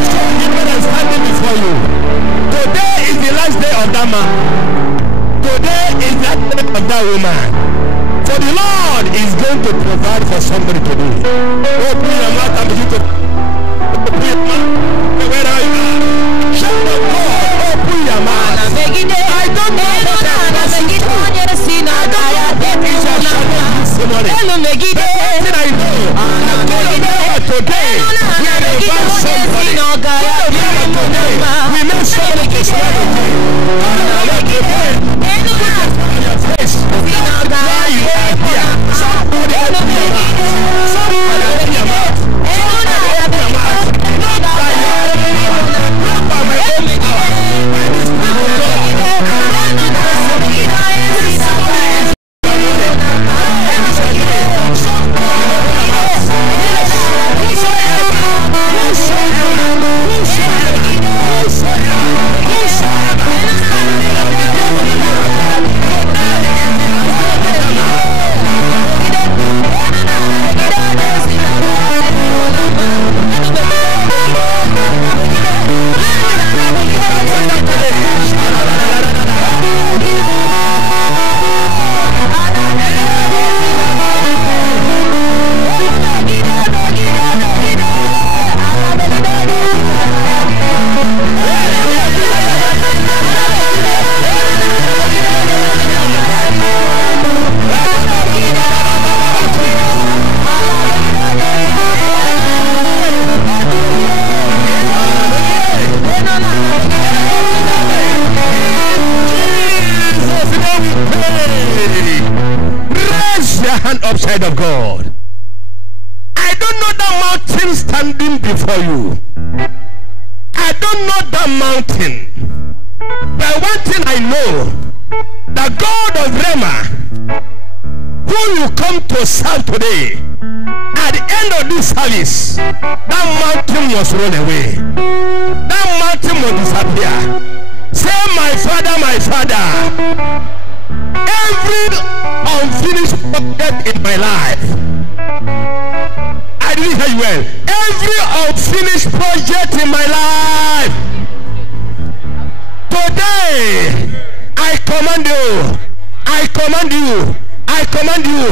standing before you. Today is the last day of that man. Today is the last day of that woman. For the Lord is going to provide for somebody today. Open your mouth and begin to open your mouth. Where are you? Shout out God. Open your mouth. I don't know what I is your challenge this morning. But I know that today we are about somebody. Today we make somebody to swear with you. On your face. Why you are here? Somebody open your mouth. Somebody open your mouth. Somebody open your mouth. Not by your own power. Not by my own power. By the Spirit of God. Upside of God. I don't know that mountain standing before you. I don't know that mountain. But one thing I know, the God of Rema, who you come to serve today, at the end of this service, that mountain must roll away. That mountain must disappear. Say, my Father, every unfinished project in my life, I didn't hear you well. Every unfinished project in my life, today I command you,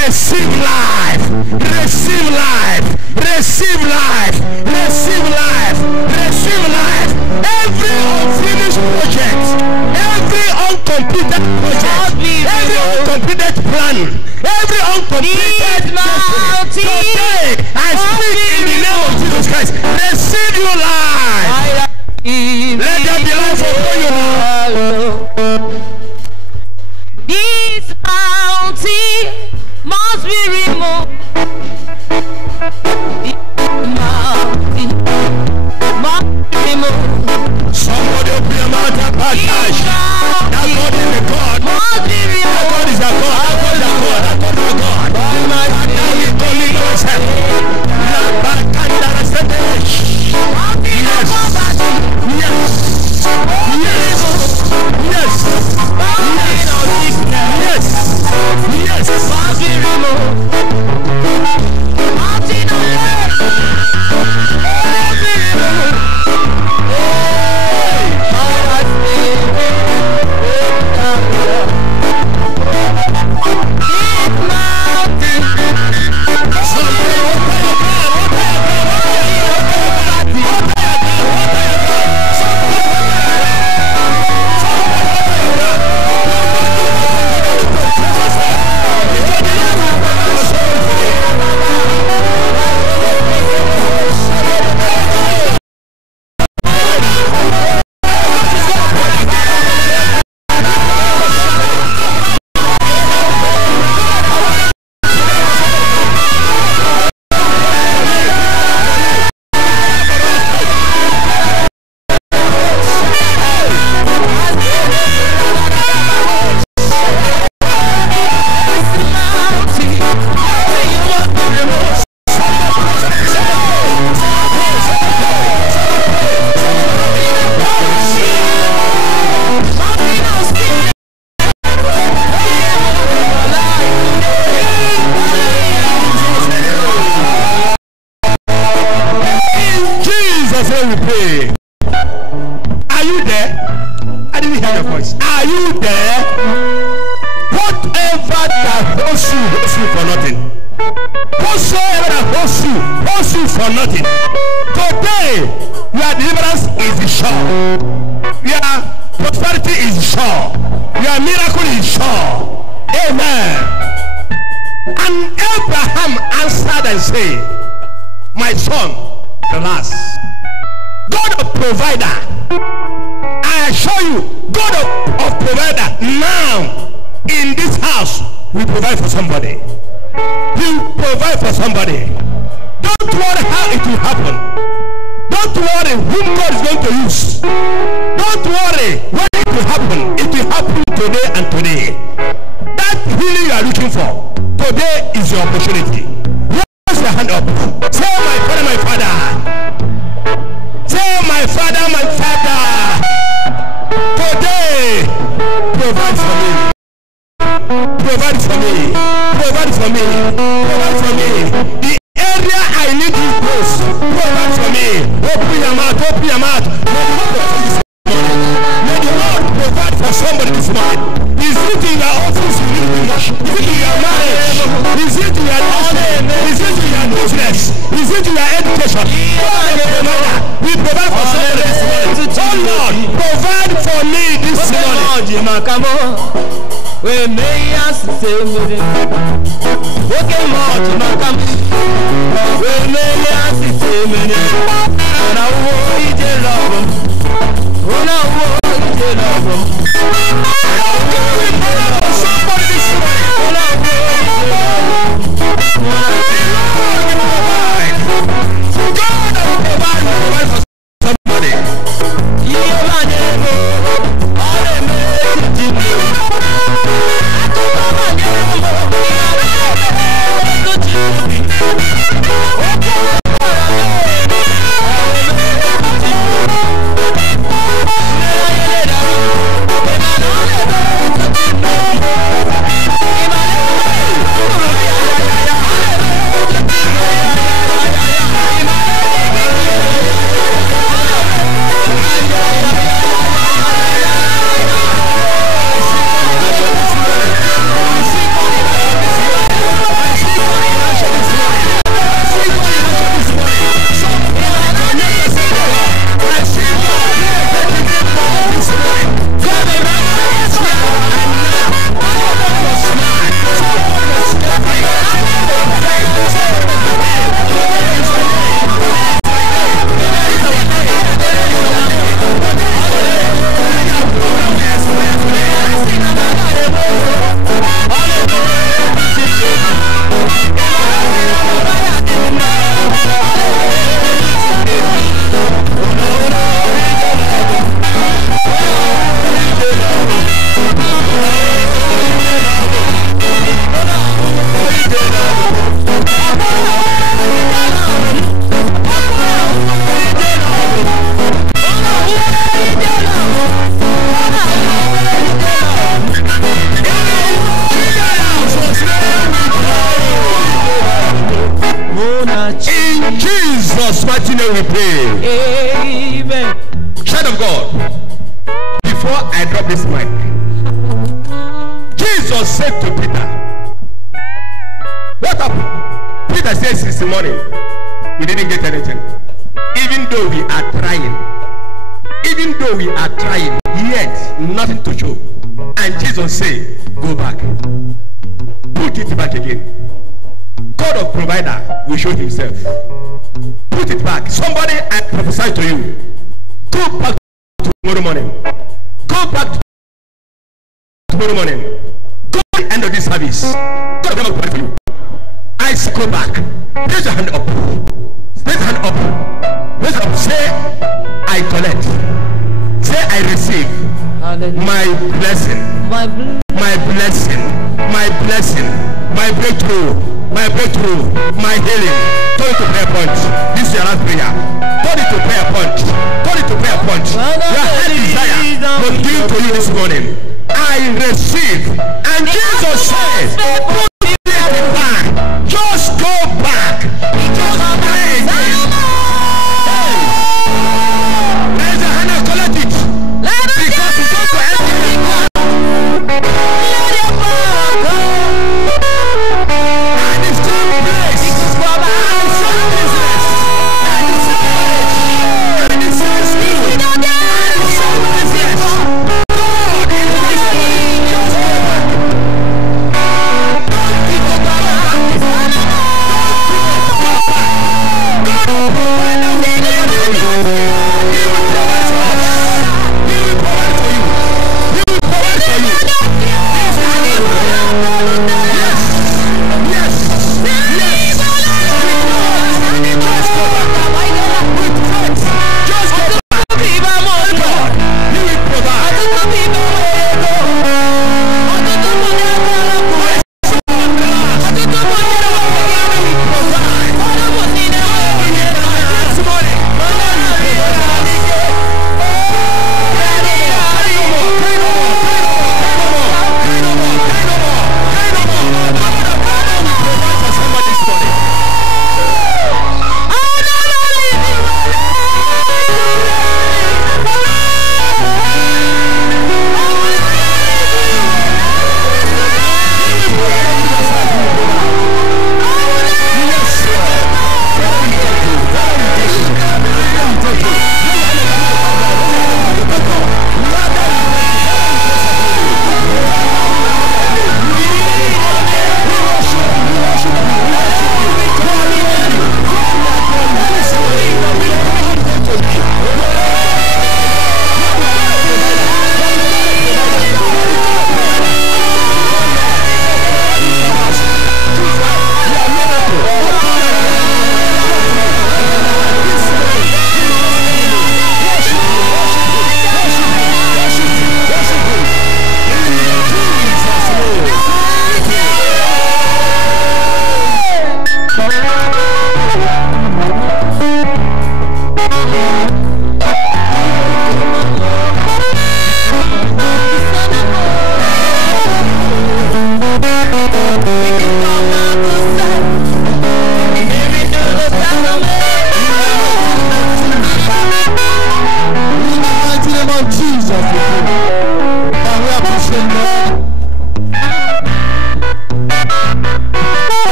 receive life, receive life, receive life, receive life, receive life. Every unfinished project, every uncompleted project, every uncompleted plan, every uncompleted destiny, today I speak in the name of Jesus Christ. Receive your life. Let there be life upon you now. This mountain must be removed. This mountain must be removed. Somebody open your mouth and podcast. That God is a God. That God is a God. That God is a God. That God is a God. That we believe in ourselves. Yes. Yes. Yes. name we pray. Are you there? I didn't hear your voice. Are you there? Whatever that holds you for nothing. Whatsoever that holds you for nothing. Today, your deliverance is sure. Your prosperity is sure. Your miracle is sure. Amen. And Abraham answered and said, my son, relax. God of provider, I assure you, God of provider, now in this house will provide for somebody. He will provide for somebody. Don't worry how it will happen. Don't worry whom God is going to use. Don't worry when it will happen. It will happen today and today. That healing you are looking for, today is your opportunity. Raise your hand up. Say, my father, my father. Say, my father, my father. Today, provide for me. Provide for me. Provide for me. Provide for me. The area I need you close. Provide for me. Open your mouth. Open your mouth. May the Lord provide for somebody this morning. Is it in your office you need to wash? Is it in your marriage? Is it in your life? Is it in your business? Is it in your education? We provide for somebody this morning. Oh Lord, provide for me this morning. We may ask the same with him. Okay, Marty, Macam. We may ask the same with him. And I want to love him. And I want to love him. Somebody this morning. And I want to love him. God will provide for somebody. Just go back. Just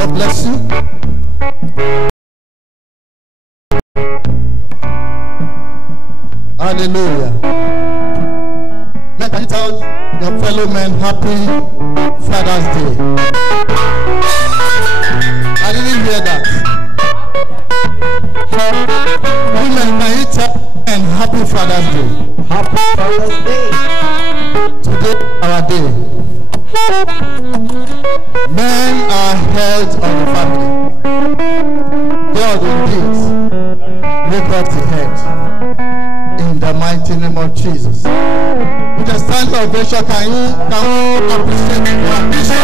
God bless you. Hallelujah. Can you tell your fellow men happy Father's Day? I didn't hear that. Women, can you tell men happy Father's Day? Happy Father's Day. Today our day. Men are heads of the family. God will make us the head. In the mighty name of Jesus. With a stand of ovation, can you appreciate your bishop?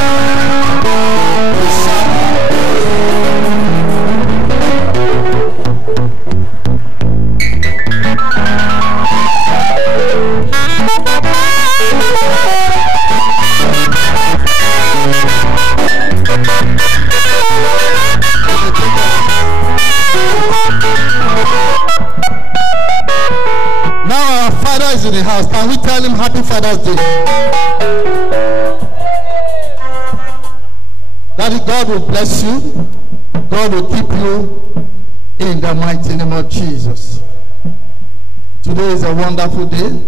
Is in the house. Can we tell him happy Father's Day? Daddy, God will bless you. God will keep you in the mighty name of Jesus. Today is a wonderful day.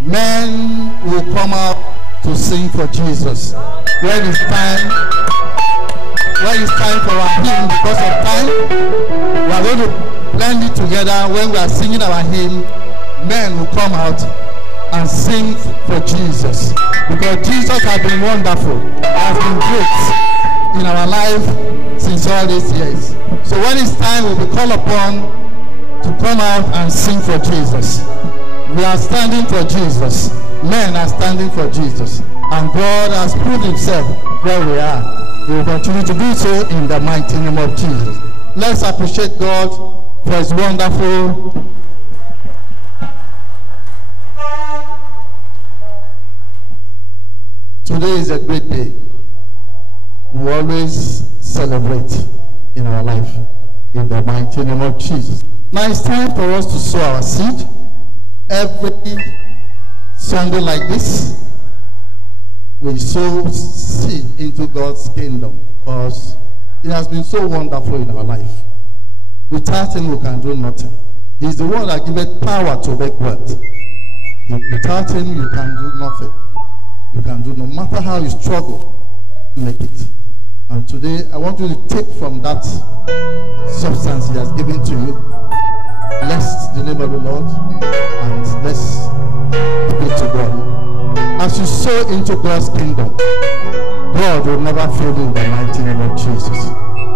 Men will come out to sing for Jesus. When it's time for our hymn, because of time, we are going to blend it together. When we are singing our hymn, men will come out and sing for Jesus, because Jesus has been wonderful, has been great in our life since all these years. So when it's time, we'll be called upon to come out and sing for Jesus. We are standing for Jesus. Men are standing for Jesus, and God has proved himself where we are. He will continue to do so in the mighty name of Jesus. Let's appreciate God for his wonderful Today is a great day. We always celebrate in our life in the mighty name of Jesus. Now it's time for us to sow our seed. Every Sunday like this, we sow seed into God's kingdom, because it has been so wonderful in our life. Without him, we can do nothing. He's the one that giveth power to make wealth. Without him, you can do nothing. You can do, no matter how you struggle, make it. And today, I want you to take from that substance he has given to you. Bless the name of the Lord, and bless it to God. As you sow into God's kingdom, God will never fail you in the mighty name of Jesus.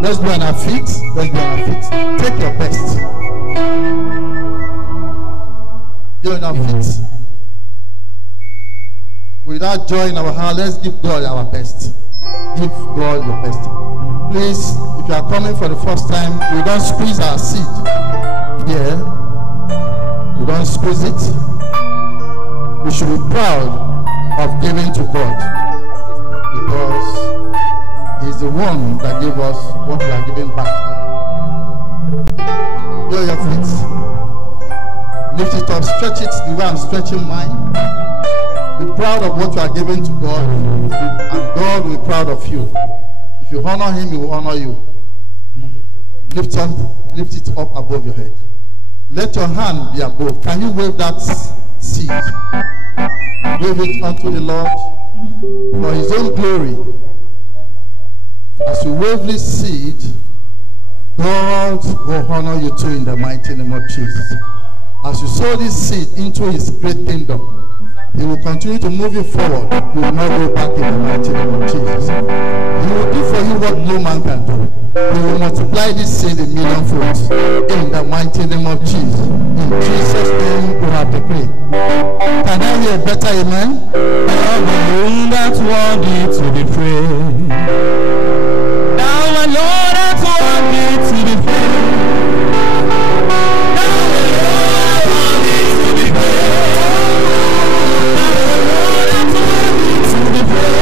Let's be on our feet. Let's be on our feet. Take your best. Be on our feet. Without joy in our heart, let's give God our best. Give God your best. Please, if you are coming for the first time, we don't squeeze our seed here. We don't squeeze it. We should be proud of giving to God, because he's the one that gave us what we are giving back. Go your feet. Lift it up, stretch it the way I'm stretching mine. Be proud of what you are giving to God, and God will be proud of you. If you honor him, he will honor you. Lift it up above your head. Let your hand be above. Can you wave that seed? Wave it unto the Lord for his own glory. As you wave this seed, God will honor you too in the mighty name of Jesus. As you sow this seed into his great kingdom, he will continue to move you forward. You will not go back in the mighty name of Jesus. He will do for you what no man can do. He will multiply this seed in million folds in the mighty name of Jesus. In Jesus' name we have decreed. Can I hear a better amen? Everything that's worthy to be praised. Now I know that's worthy to be praised. Now I know that's worthy to be praised.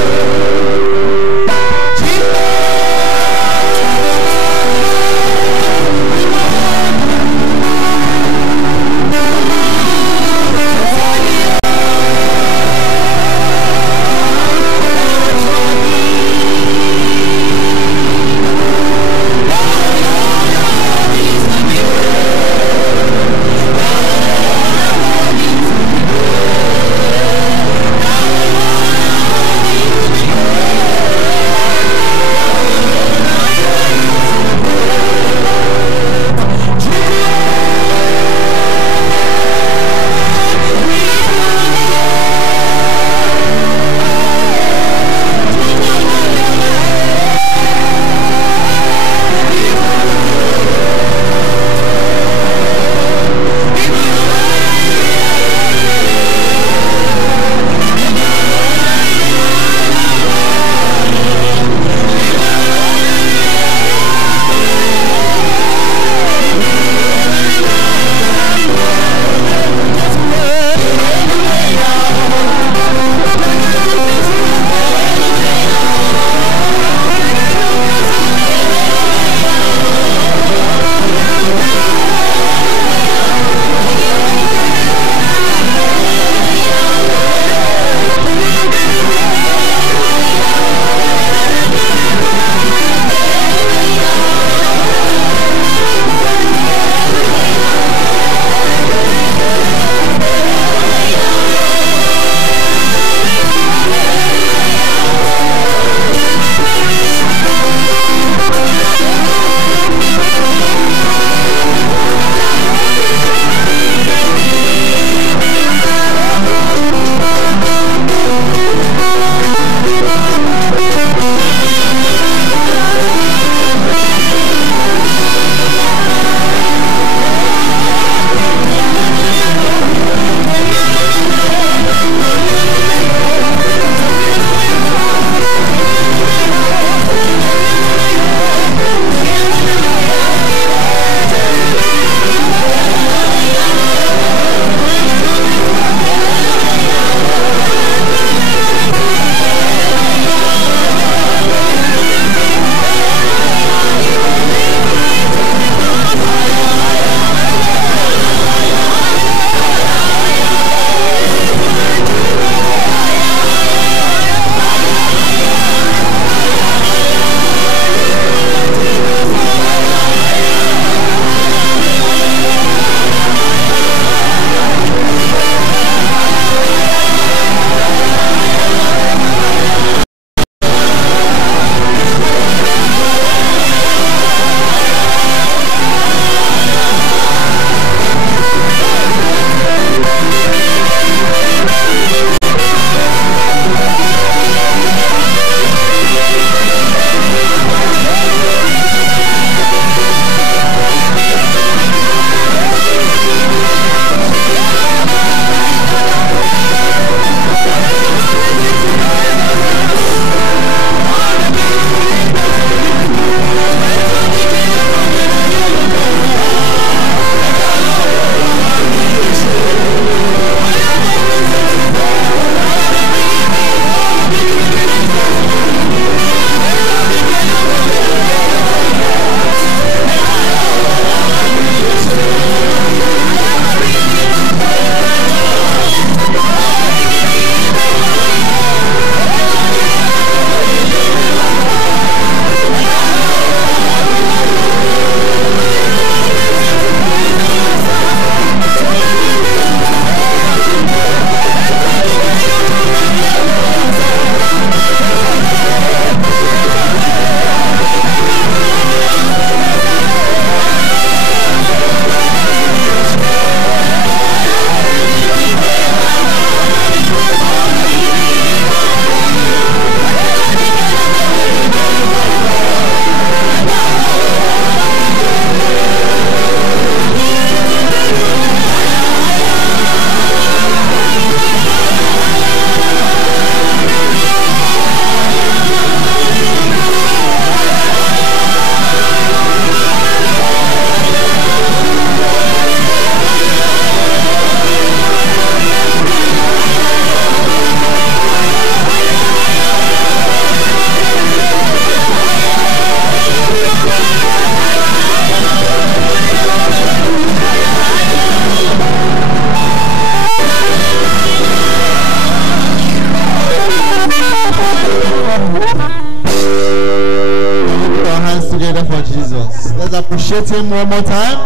Let's appreciate him one more time.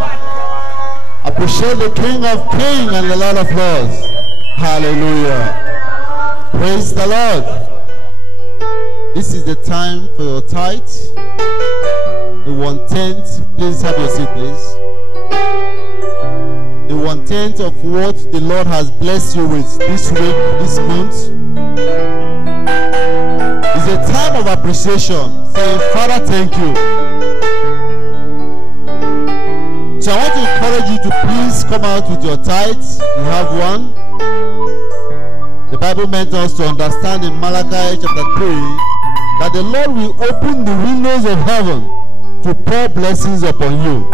Appreciate the King of Kings and the Lord of Lords. Hallelujah. Praise the Lord. This is the time for your tithe. The 1/10. Please have your seat, please. The 1/10 of what the Lord has blessed you with this week, this month. It's a time of appreciation. Saying, Father, thank you. So I want to encourage you to please come out with your tithes. You have one. The Bible meant us to understand in Malachi chapter 3 that the Lord will open the windows of heaven to pour blessings upon you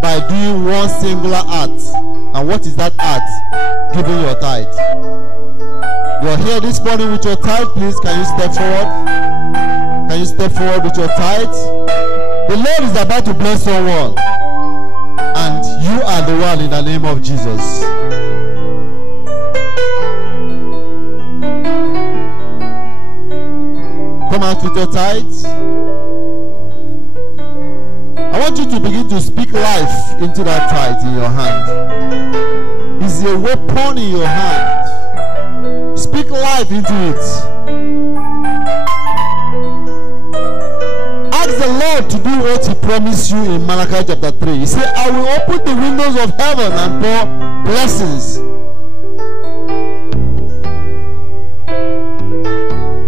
by doing one singular act. And what is that act? Giving your tithe. You are here this morning with your tithe. Please, can you step forward? Can you step forward with your tithe? The Lord is about to bless someone, and you are the one in the name of Jesus. Come out with your tithes. I want you to begin to speak life into that tithe in your hand. It's a weapon in your hand. Speak life into it. Ask the Lord to do what he promised you in Malachi chapter 3. He said, I will open the windows of heaven and pour blessings.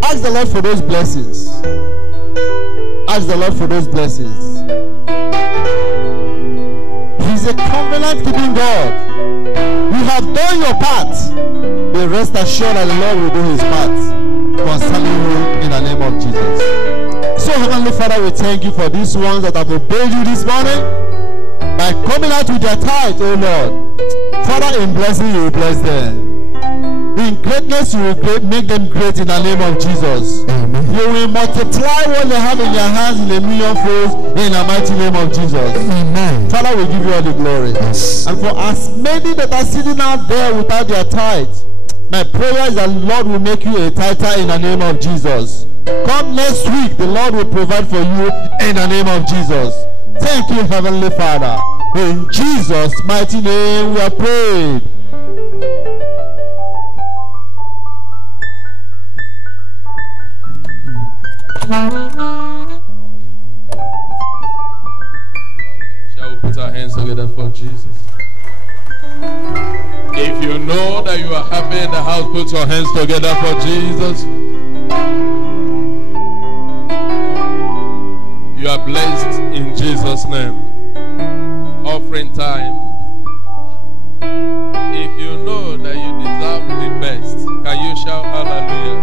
Ask the Lord for those blessings. Ask the Lord for those blessings. He's a covenant keeping God. You have done your part. But rest assured that the Lord will do his part concerning you in the name of Jesus. So Heavenly Father, we thank you for these ones that have obeyed you this morning by coming out with their tithe, oh Lord. Father, in blessing you will bless them. In greatness you will make them great in the name of Jesus. Amen. You will multiply what they have in their hands in a million folds in the mighty name of Jesus. Amen. Father, we give you all the glory. Yes. And for as many that are sitting out there without their tithe, my prayer is that the Lord will make you a tither in the name of Jesus. Come next week, the Lord will provide for you in the name of Jesus. Thank you, Heavenly Father. In Jesus' mighty name we are prayed. Shall we put our hands together for Jesus? If you know that you are happy in the house, put your hands together for Jesus. You are blessed in Jesus' name. Offering time. If you know that you deserve the best, can you shout hallelujah?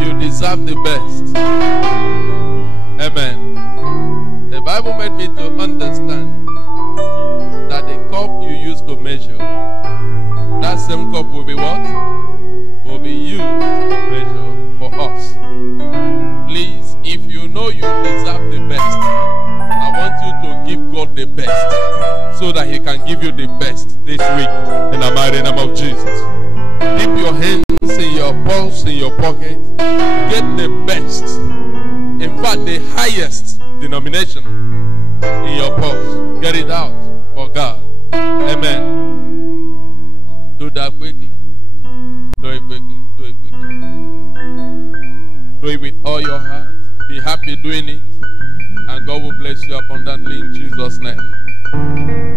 You deserve the best. Amen. The Bible made me to understand that the cup you use to measure, that same cup will be what? Will be used to measure for us. Please, if you know you deserve the best, I want you to give God the best so that he can give you the best this week in the mighty name of Jesus. Dip your hands in your pulse, in your pocket. Get the best. In fact, the highest denomination in your pulse. Get it out for God. Amen. Do that quickly. Do it quickly. Do it quickly. Do it with all your heart. Be happy doing it. And God will bless you abundantly in Jesus' name.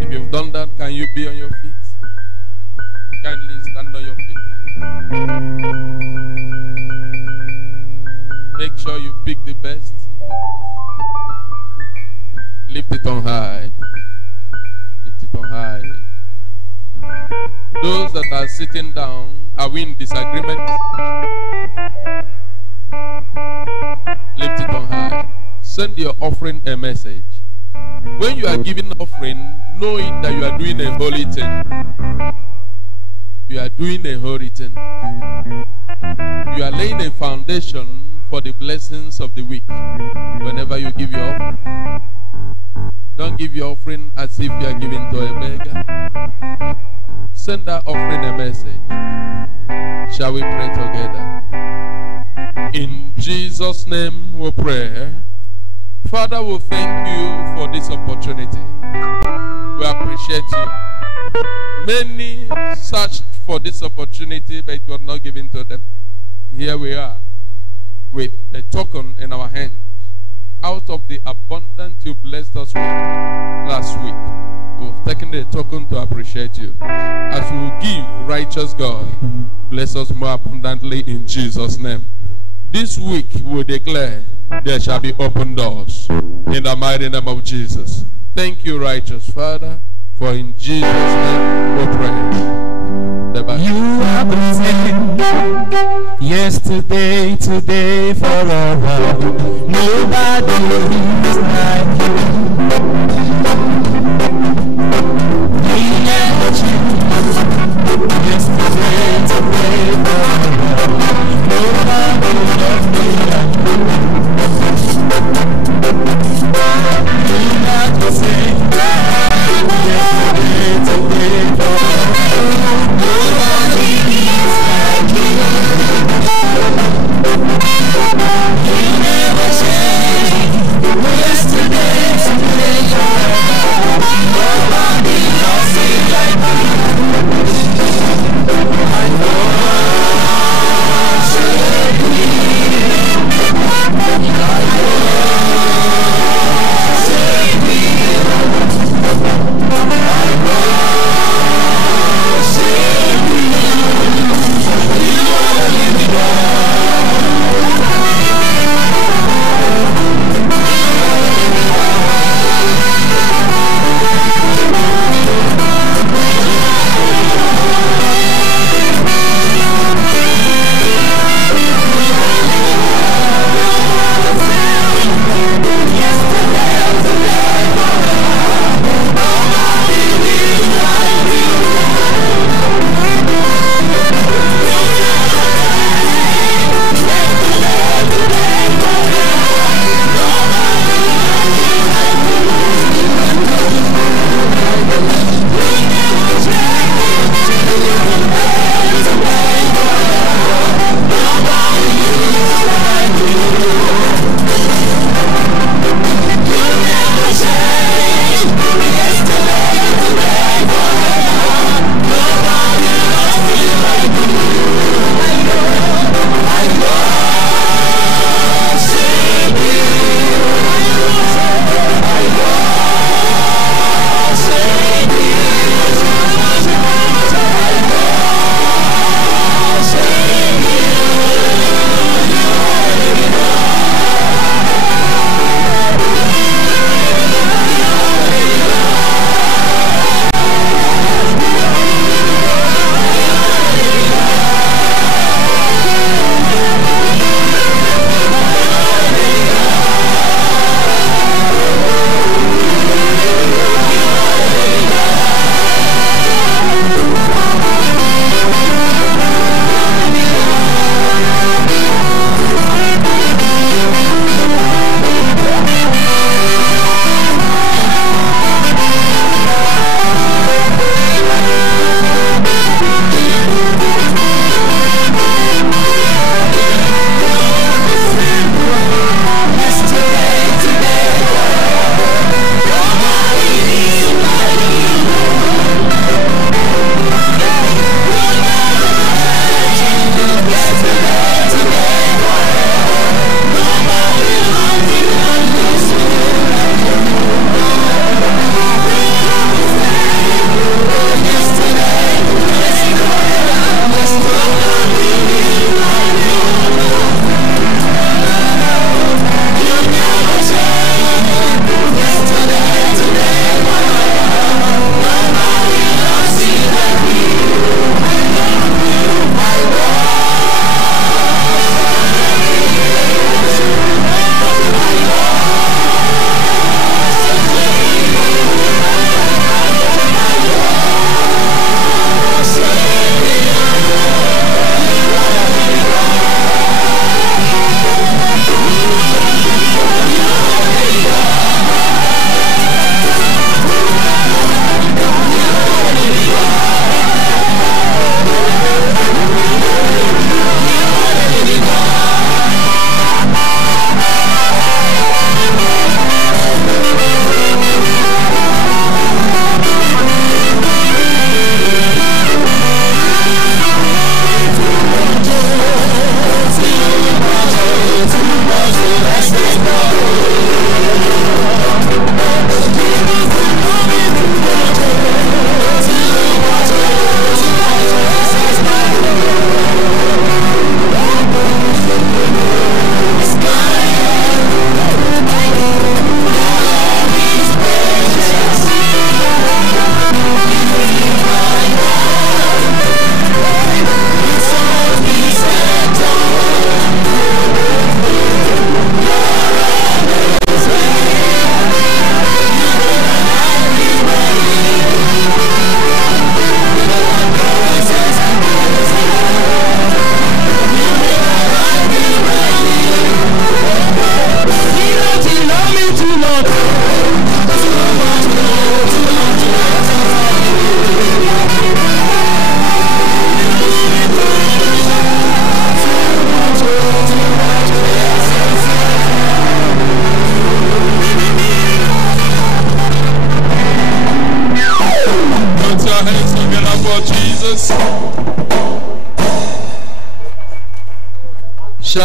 If you've done that, can you be on your feet? Kindly stand on your feet. Make sure you pick the best. Lift it on high. Lift it on high. Those that are sitting down, are we in disagreement? Lift it on high. Send your offering a message. When you are giving offering, know it that you are doing a holy thing. You are doing a holy thing. You are laying a foundation for the blessings of the week. Whenever you give your offering, don't give your offering as if you are giving to a beggar. Send that offering a message. Shall we pray together? In Jesus' name we pray. Father, we thank you for this opportunity. We appreciate you. Many searched for this opportunity, but it was not given to them. Here we are with a token in our hand. Out of the abundance you blessed us with last week, we've taken the token to appreciate you. As we give, righteous God, bless us more abundantly in Jesus' name. This week we declare there shall be open doors in the mighty name of Jesus. Thank you, righteous Father, for in Jesus' name we pray. You are the same yesterday, today, forever. Nobody is like you. You never change. Yesterday, today, forever. Nobody loves me like you. You are the same yesterday, today, forever. You never change.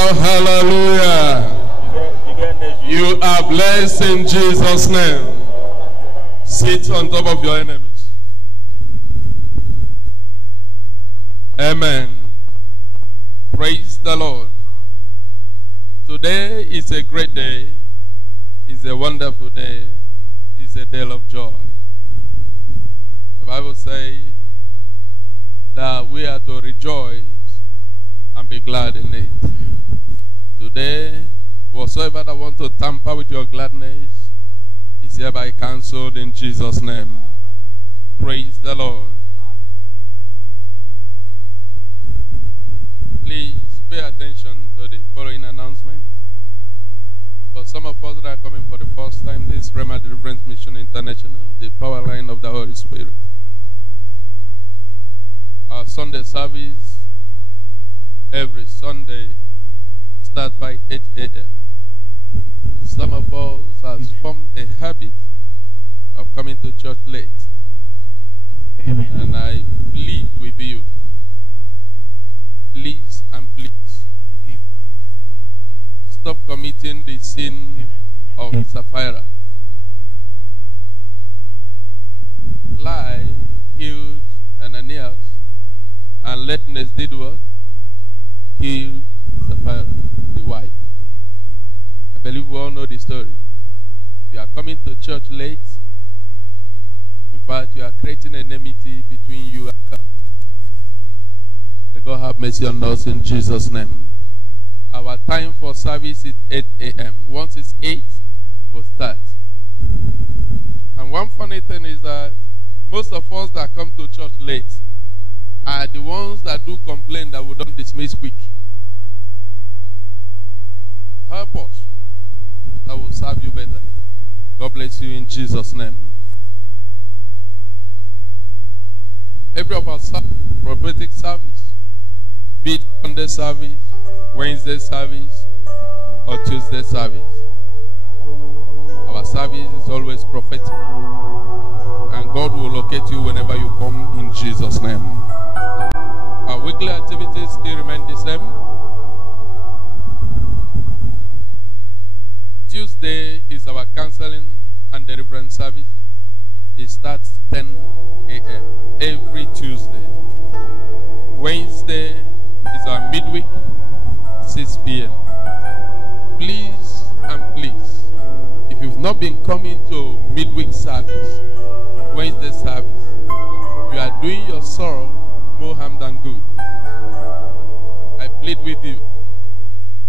shout hallelujah? You are blessed in Jesus' name. Sit on top of your enemies. Amen. Praise the Lord. Today is a great day. It's a wonderful day. It's a day of joy. The Bible says that we are to rejoice and be glad in it. Today, whatsoever that want to tamper with your gladness is hereby cancelled in Jesus' name. Praise the Lord. Please pay attention to the following announcement. For some of us that are coming for the first time, this is Rema Deliverance Mission International, the power line of the Holy Spirit. Our Sunday service every Sunday starts by 8 a.m. Some of us have formed a habit of coming to church late. Amen. And I plead with you, please and please, stop committing the sin of Sapphira. Lie killed Ananias, and lateness did what? Killed Sapphira, the wife. I believe we all know the story. If you are coming to church late, in fact, you are creating enmity between you and God. May God have mercy on us in Jesus' name. Our time for service is 8 a.m. Once it's 8, we'll start. And one funny thing is that most of us that come to church late are the ones that do complain that we don't dismiss quick. Help us. That will serve you better. God bless you in Jesus' name. Every of our prophetic service, be it Sunday service, Wednesday service, or Tuesday service, our service is always prophetic. And God will locate you whenever you come in Jesus' name. Our weekly activities still remain the same. Tuesday is our counseling and deliverance service. It starts 10 a.m. every Tuesday. Wednesday is our midweek, 6 p.m. Please and please, if you've not been coming to midweek service, Wednesday service, you are doing your sorrow more harm than good. I plead with you,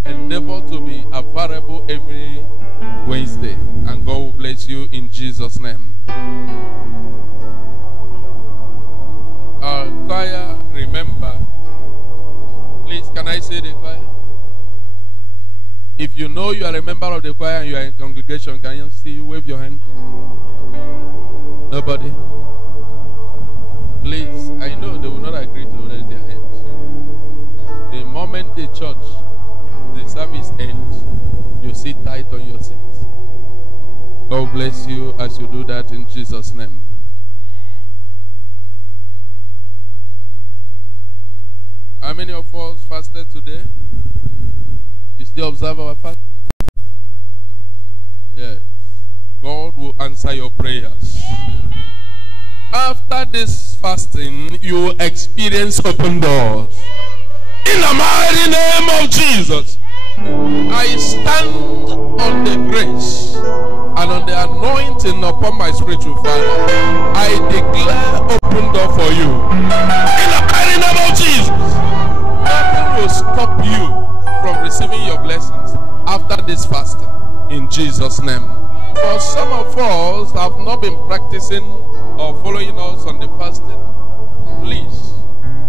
endeavor to be available every Wednesday, and God will bless you in Jesus' name. Our choir, remember, please, can I say the choir? If you know you are a member of the choir and you are in congregation, can you see you wave your hand? Nobody? Please, I know they will not agree to raise their hands. The moment the church, the service ends, you sit tight on your seats. God bless you as you do that in Jesus' name. How many of us fasted today? You still observe our fast? Yes. God will answer your prayers. After this fasting, you will experience open doors. In the mighty name of Jesus, I stand on the grace and on the anointing upon my spiritual father. I declare open door for you. In the mighty name of Jesus, nothing will stop you from receiving your blessings after this fasting. In Jesus' name. For some of us have not been practicing or following us on the fasting, please,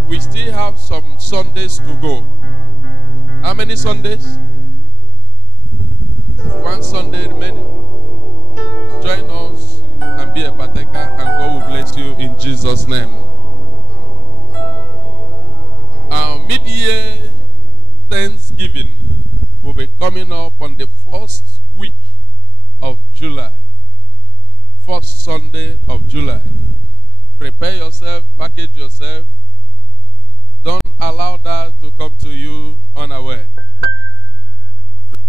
we still have some Sundays to go. How many Sundays? One Sunday remaining. Join us and be a partaker, and God will bless you in Jesus' name. Our mid-year Thanksgiving will be coming up on the first week of July. First Sunday of July. Prepare yourself, package yourself. Don't allow that to come to you unaware.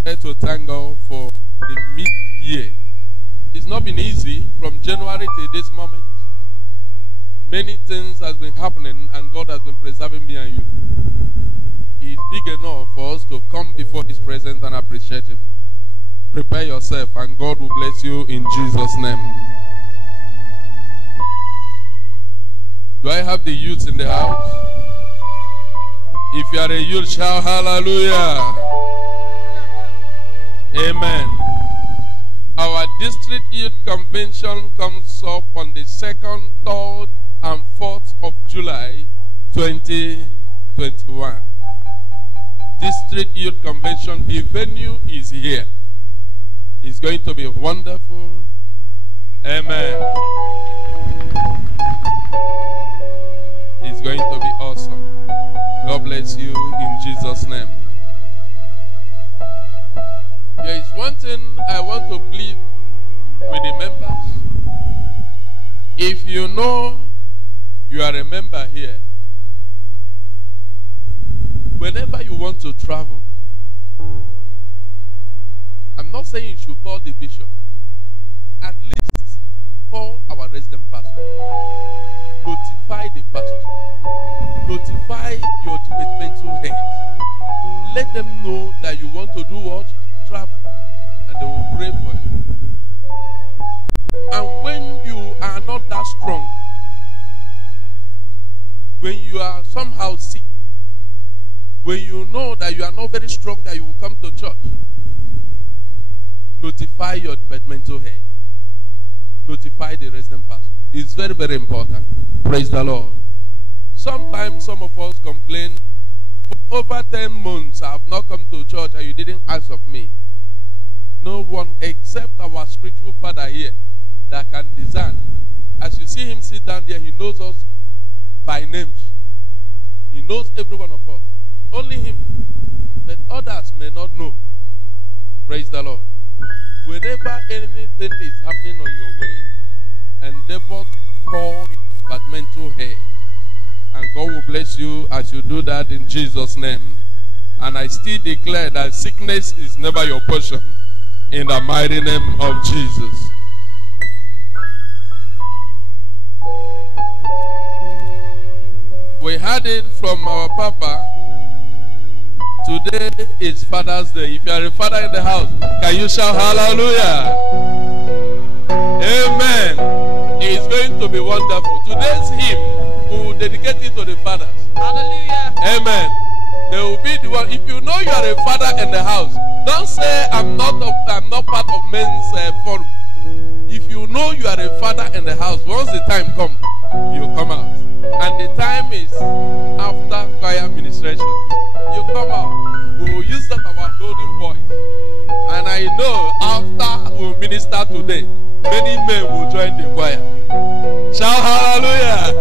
to thank God for the mid-year. It's not been easy from January to this moment. Many things has been happening and God has been preserving me and you. He's big enough for us to come before His presence and appreciate Him. Prepare yourself and God will bless you in Jesus' name. Do I have the youths in the house? If you are a youth, shout hallelujah. Amen. Our district youth convention comes up on the 2nd, 3rd, and 4th of July 2021. District youth convention, the venue is here. It's going to be wonderful. Amen. It's going to be awesome. God bless you in Jesus' name. There is one thing I want to plead with the members. If you know you are a member here, whenever you want to travel, I'm not saying you should call the bishop. At least call our resident pastor. Notify the pastor. Notify your departmental head. Let them know that you want to do what? Travel. And they will pray for you. And when you are not that strong, when you are somehow sick, when you know that you are not very strong that you will come to church, notify your departmental head. Notify the resident pastor. It's very, very important. Praise the Lord. Sometimes some of us complain, for over 10 months I have not come to church and you didn't ask of me. No one except our spiritual father here that can discern. As you see him sit down there, he knows us by names. He knows every one of us. Only him. But others may not know. Praise the Lord. Whenever anything is happening on your way, endeavor to call your departmental head. And God will bless you as you do that in Jesus' name. And I still declare that sickness is never your portion. In the mighty name of Jesus. We heard it from our Papa. Today is Father's Day. If you are a father in the house, can you shout hallelujah? Amen. It's going to be wonderful. Today's hymn, we will dedicate it to the fathers. Hallelujah. Amen. They will be the one. If you know you are a father in the house, don't say I'm not part of men's forum. If you know you are a father in the house, once the time comes, you come out. And the time is after choir administration. You come out. We will use that our golden voice. And I know after we minister today, many men will join the choir. Shout hallelujah.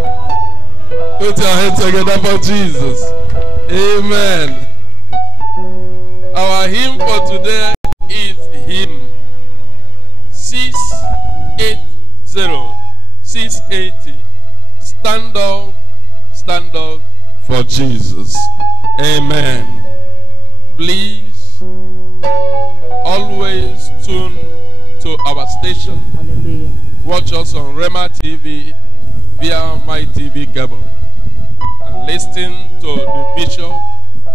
Put your hands together for Jesus. Amen. Our hymn for today is hymn 680. Stand up for Jesus. Amen. Please always tune to our station. Hallelujah. Watch us on Rema TV via my TV cable. And listen to the Bishop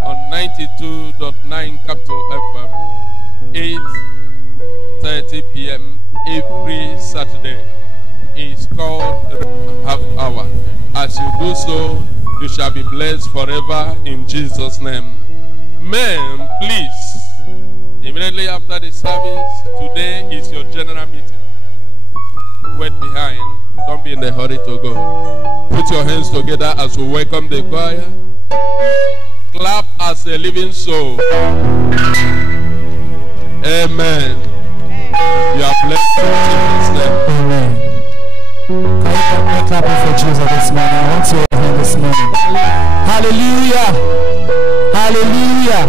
on 92.9 Capital FM, 8:30 p.m. every Saturday. It's called Half Hour. As you do so, you shall be blessed forever in Jesus' name. Men, please, immediately after the service, today is your general meeting. Wait behind. Don't be in a hurry to go. Put your hands together as we welcome the choir. Clap as a living soul. Amen. You are blessed in Jesus' name. Amen. Can you clap for Jesus this morning? I want to hear him this morning. Hallelujah. Hallelujah.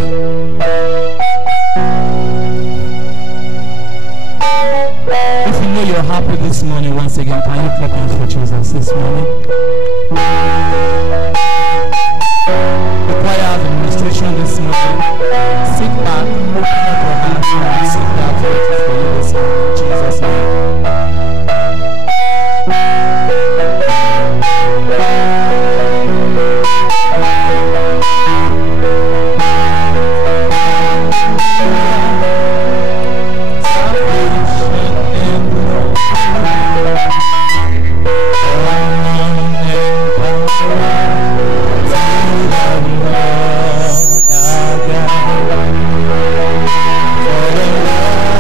If you know you're happy this morning, once again, can you clap hands for Jesus this morning? The choir has administration this morning. Sit back, open up your heart, and receive that which is for you this morning. In Jesus' name. For the Lord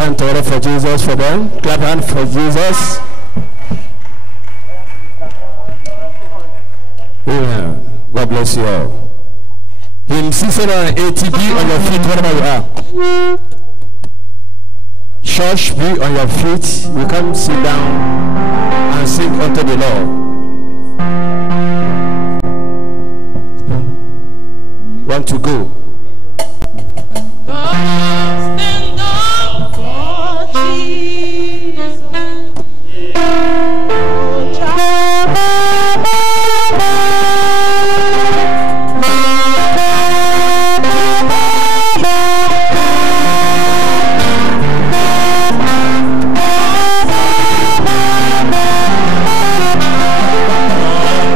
hand together for Jesus for them. Clap hand for Jesus. Amen. God bless you all. Hymn 680, be on your feet wherever you are. Church, be on your feet. You come sit down and sing unto the Lord. Want to go? Stand up for Jesus.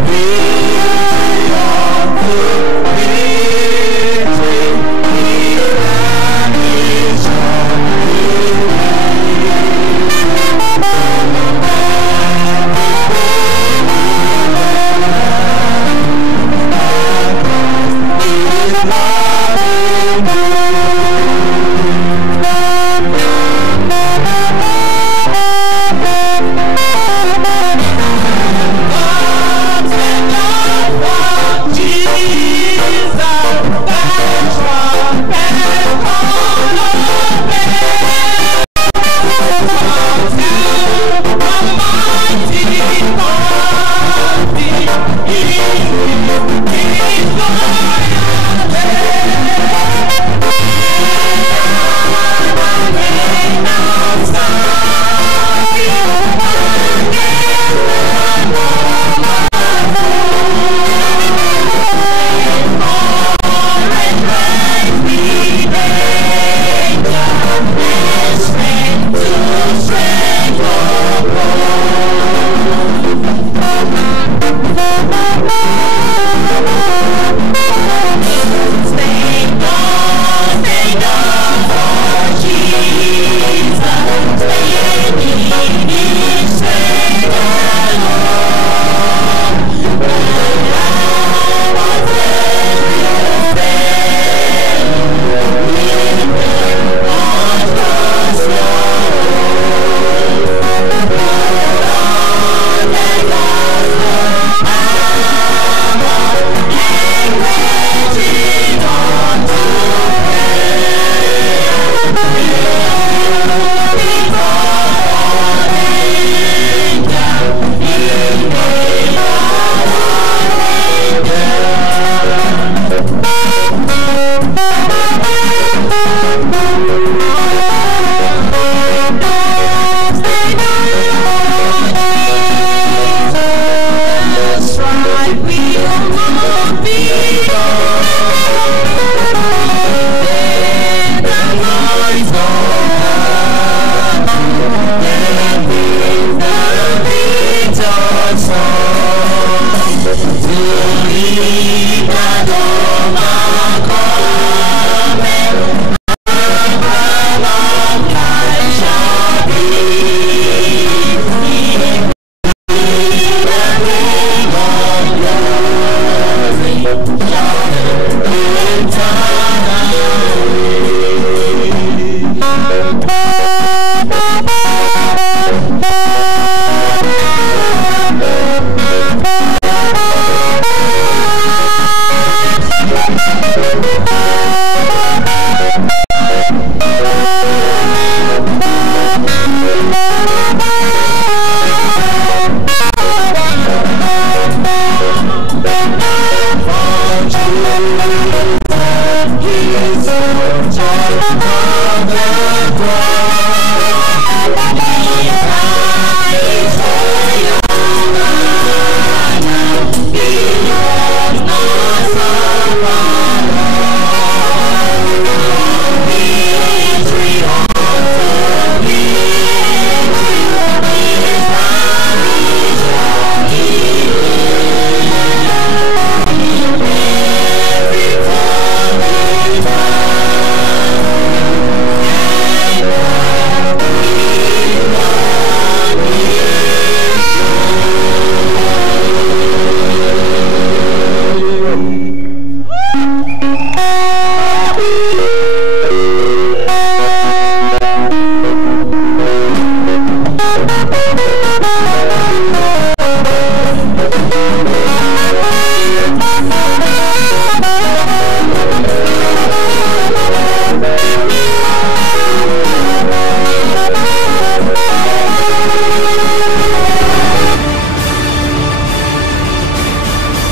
Be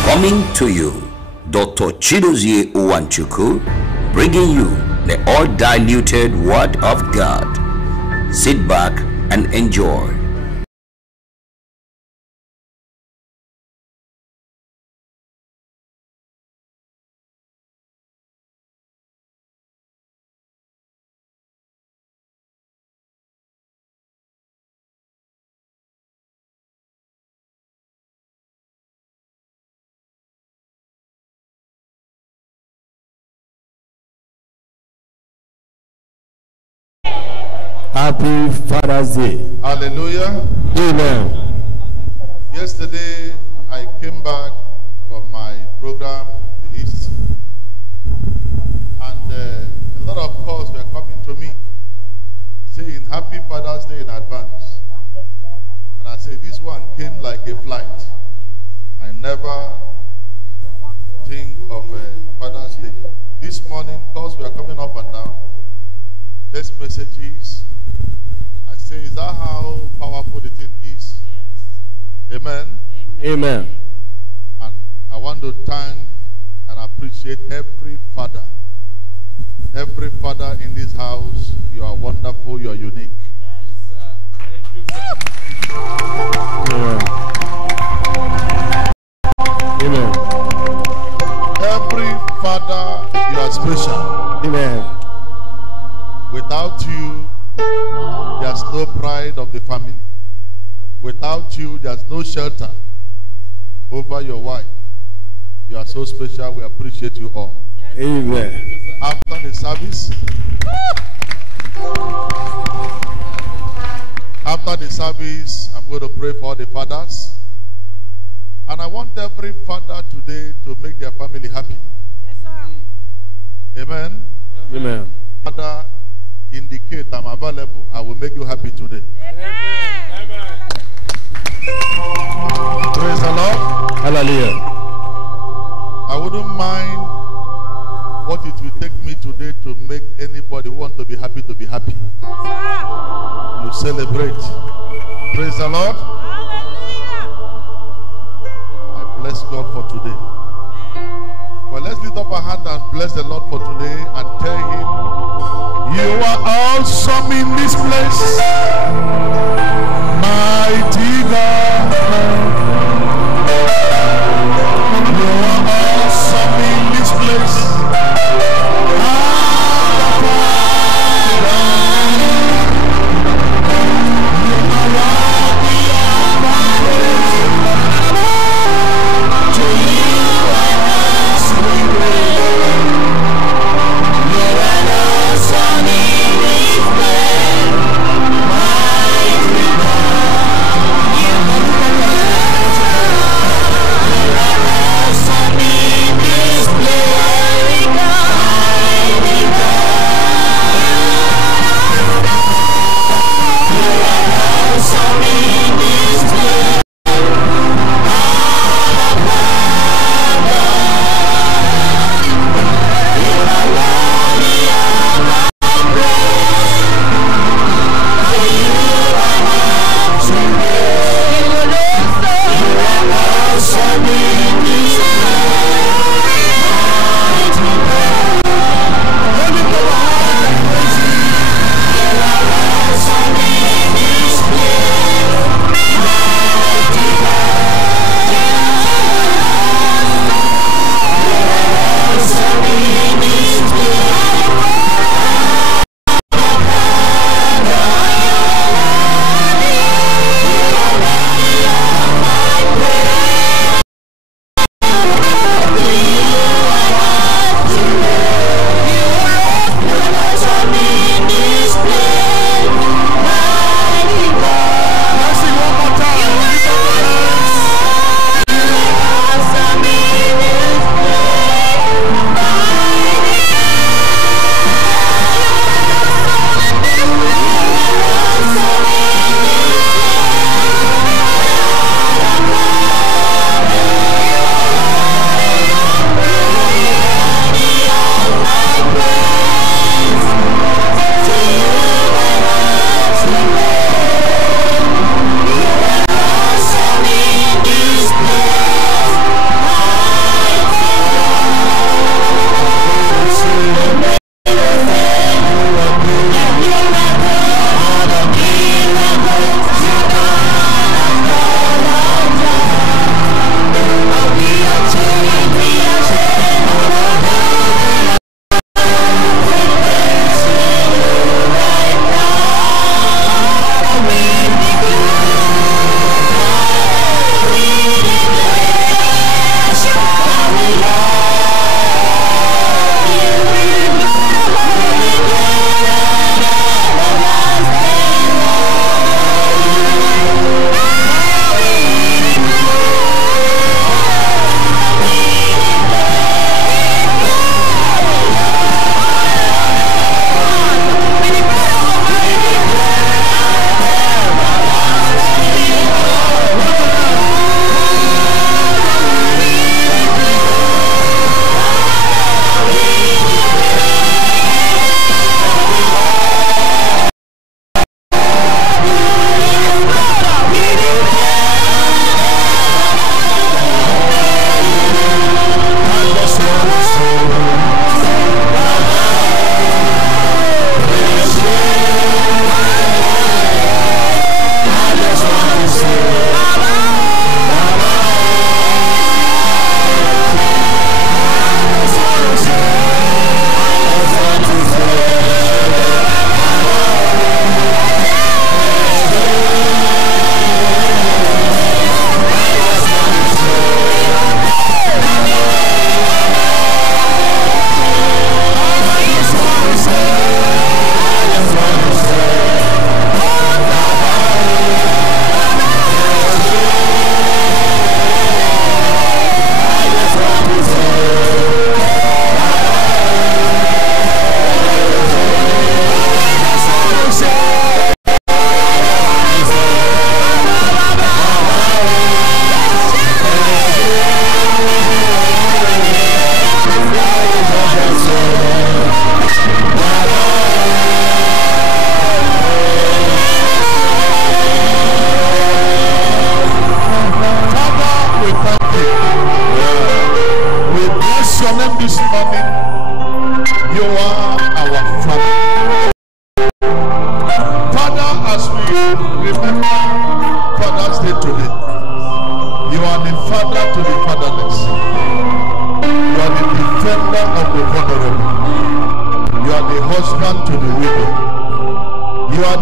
Coming to you, Dr. Chidozie Nwachukwu, bringing you the all-diluted Word of God. Sit back and enjoy. Happy Father's Day. Hallelujah. Amen. Yesterday, I came back from my program, the East, and a lot of calls were coming to me saying Happy Father's Day in advance. And I said, this one came like a flight. I never think of Father's Day. This morning, calls were coming up and down. Text messages. I say, is that how powerful the thing is? Yes. Amen. Amen. And I want to thank and appreciate every father. Every father in this house, you are wonderful, you are unique. Yes, sir. Thank you, sir. Amen. Every father, you are special. Amen. Without you, there's no pride of the family. Without you, there's no shelter over your wife. You are so special. We appreciate you all. Amen. After the service, I'm going to pray for all the fathers. And I want every father today to make their family happy. Yes, sir. Amen. Amen. Father, indicate I'm available. I will make you happy today. Amen. Praise the Lord. Hallelujah. I wouldn't mind what it will take me today to make anybody who wants to be happy. Sir. You celebrate. Praise the Lord. Hallelujah. I bless God for today. Well, let's lift up our hand and bless the Lord for today and tell him, you are awesome in this place, mighty God. You are awesome in this place. Awesome in this place.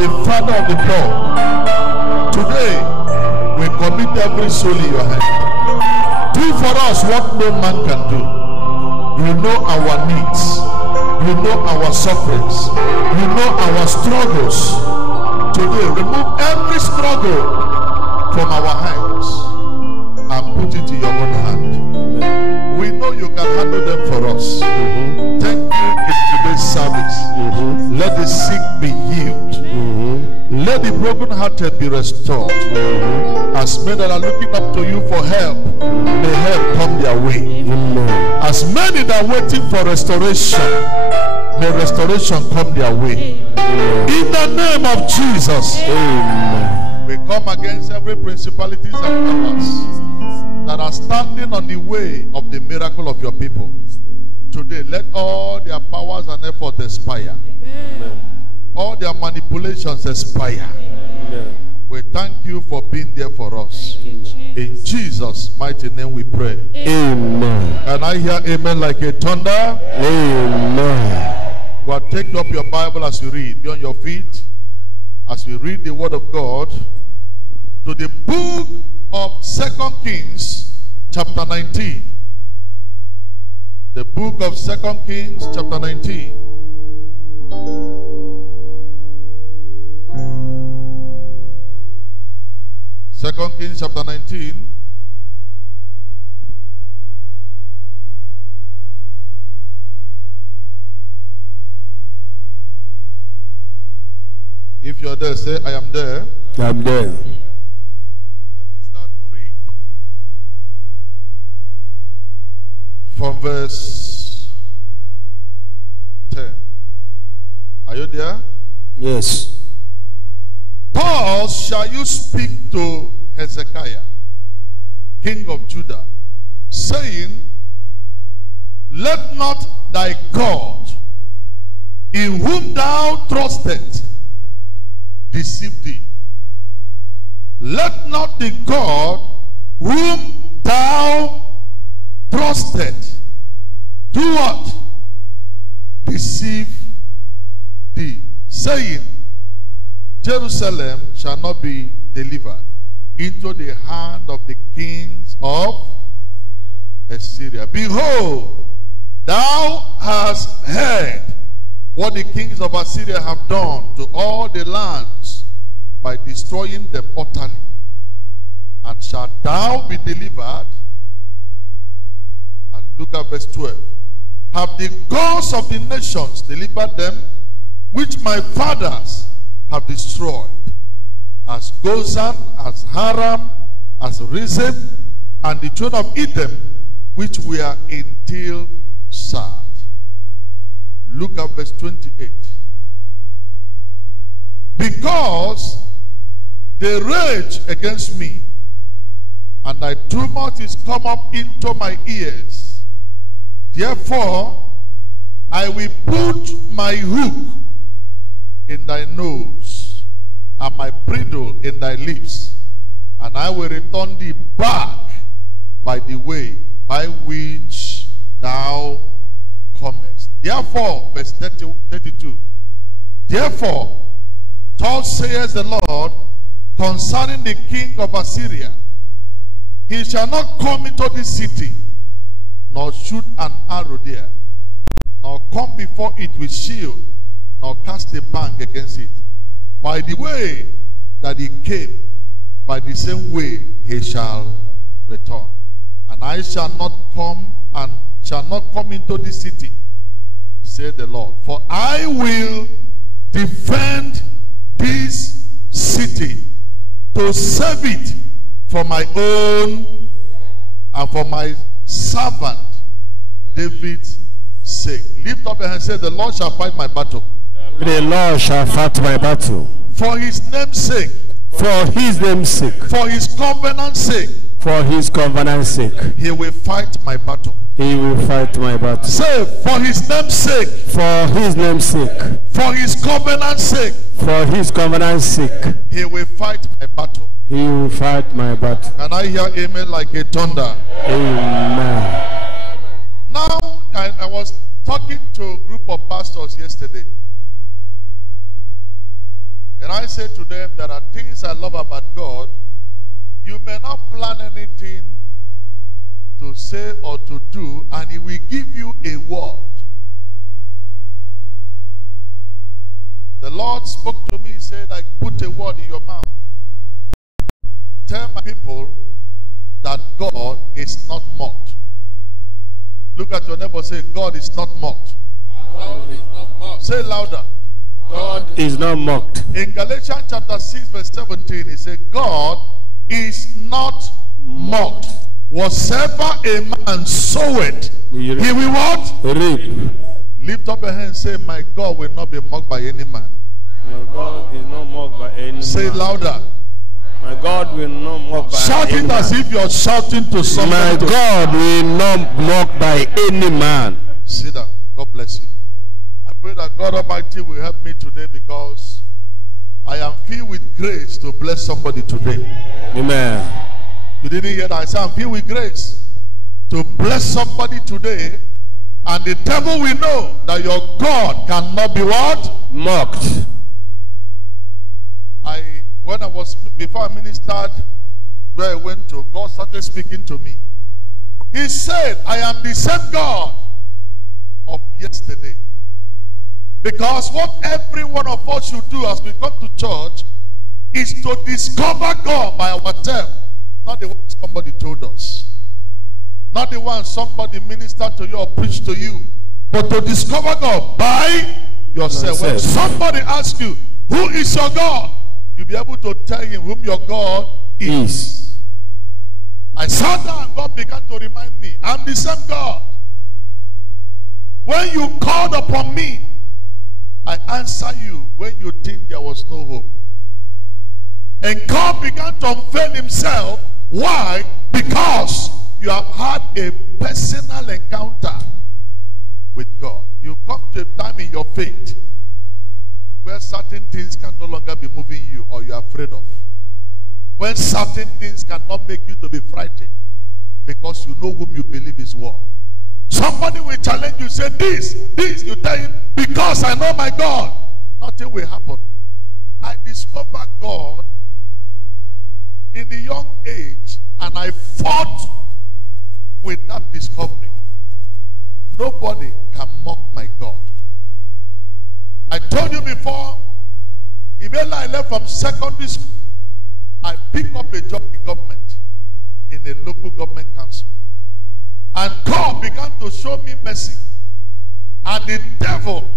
the father of the poor. Today, we commit every soul in your hand. Do for us what no man can do. You know our needs. You know our sufferings. You know our struggles. Today, remove every struggle from our hands and put it in your own hand. We know you can handle them for us. Thank you in today's service. Let the sick be healed. Let the brokenhearted be restored. As men that are looking up to you for help, may help come their way. As many that are waiting for restoration, may restoration come their way. In the name of Jesus. We come against every principalities and powers that are standing on the way of the miracle of your people. Today, let all their powers and efforts expire. All their manipulations expire. We thank you for being there for us. In Jesus' mighty name we pray. Amen. And I hear amen like a thunder. Amen. Well, take up your Bible as you read. Be on your feet as we read the word of God to the book of 2 Kings chapter 19. The book of 2 Kings chapter 19. Second Kings chapter 19. If you're there, say, I am there. I'm there. Let me start to read from verse 10. Are you there? Yes. Thus shall you speak to Hezekiah, king of Judah, saying, let not thy God, in whom thou trustest, deceive thee. Let not the God whom thou trusted do what? Deceive thee, saying, Jerusalem shall not be delivered into the hand of the kings of Assyria. Behold, thou hast heard what the kings of Assyria have done to all the lands by destroying them utterly. And shalt thou be delivered? And look at verse 12. Have the gods of the nations delivered them, which my fathers have destroyed, as Gozan, as Haram, as Rezeb, and the children of Edom, which were in Tilsad. Look at verse 28. Because they rage against me, and thy tumult is come up into my ears. Therefore, I will put my hook in thy nose, and my bridle in thy lips, and I will return thee back by the way by which thou comest. Therefore, verse 32, therefore, thus says the Lord concerning the king of Assyria, he shall not come into this city, nor shoot an arrow there, nor come before it with shield, nor cast a bank against it. By the way that he came, by the same way he shall return. And I shall not come into this city, said the Lord. For I will defend this city to save it for my own and for my servant David's sake. Lift up your hand and say, the Lord shall fight my battle. The Lord shall fight my battle. For his name's sake. For his name's sake. For his covenant's sake. For his covenant's sake. He will fight my battle. He will fight my battle. Say, for his name's sake. For his name's sake. For his covenant's sake. For his covenant's sake. He will fight my battle. He will fight my battle. Can I hear amen like a thunder? Amen. Now, I was talking to a group of pastors yesterday. And I say to them, there are things I love about God. You may not plan anything to say or to do, and he will give you a word. The Lord spoke to me, he said, I put a word in your mouth. Tell my people that God is not mocked. Look at your neighbor, say, God is not mocked. God is not mocked. Say louder. God is not mocked. In Galatians chapter 6 verse 17, he said, God is not mocked. Whatsoever a man soweth, he will what? Reap. Lift up your hand and say, my God will not be mocked by any man. My God is not mocked by any Say man. louder. My God will not mock by Shout any it man. as if you're shouting to My somebody. God will not mock by any man. Sit down. God bless you. I pray that God Almighty will help me today, because I am filled with grace to bless somebody today. Amen. You didn't hear that? I said I'm filled with grace to bless somebody today, and the devil will know that your God cannot be what? Mocked. Before I ministered where I went to, God started speaking to me. He said, I am the same God of yesterday. Because what every one of us should do as we come to church is to discover God by ourselves. Not the one somebody told us. Not the one somebody ministered to you or preached to you. But to discover God by yourself. When somebody asks you, who is your God? You'll be able to tell him whom your God is. I sat down and God began to remind me, I'm the same God. When you called upon me, I answer you when you think there was no hope. And God began to unveil himself. Why? Because you have had a personal encounter with God. You come to a time in your faith where certain things can no longer be moving you, or you are afraid of. When certain things cannot make you to be frightened, because you know whom you believe is word. Somebody will challenge you, say this, you tell him, because I know my God, nothing will happen. I discovered God in the young age, and I fought with that discovery. Nobody can mock my God. I told you before, immediately I left from secondary school, I picked up a job in government, in a local government council. And God began to show me mercy. And the devil,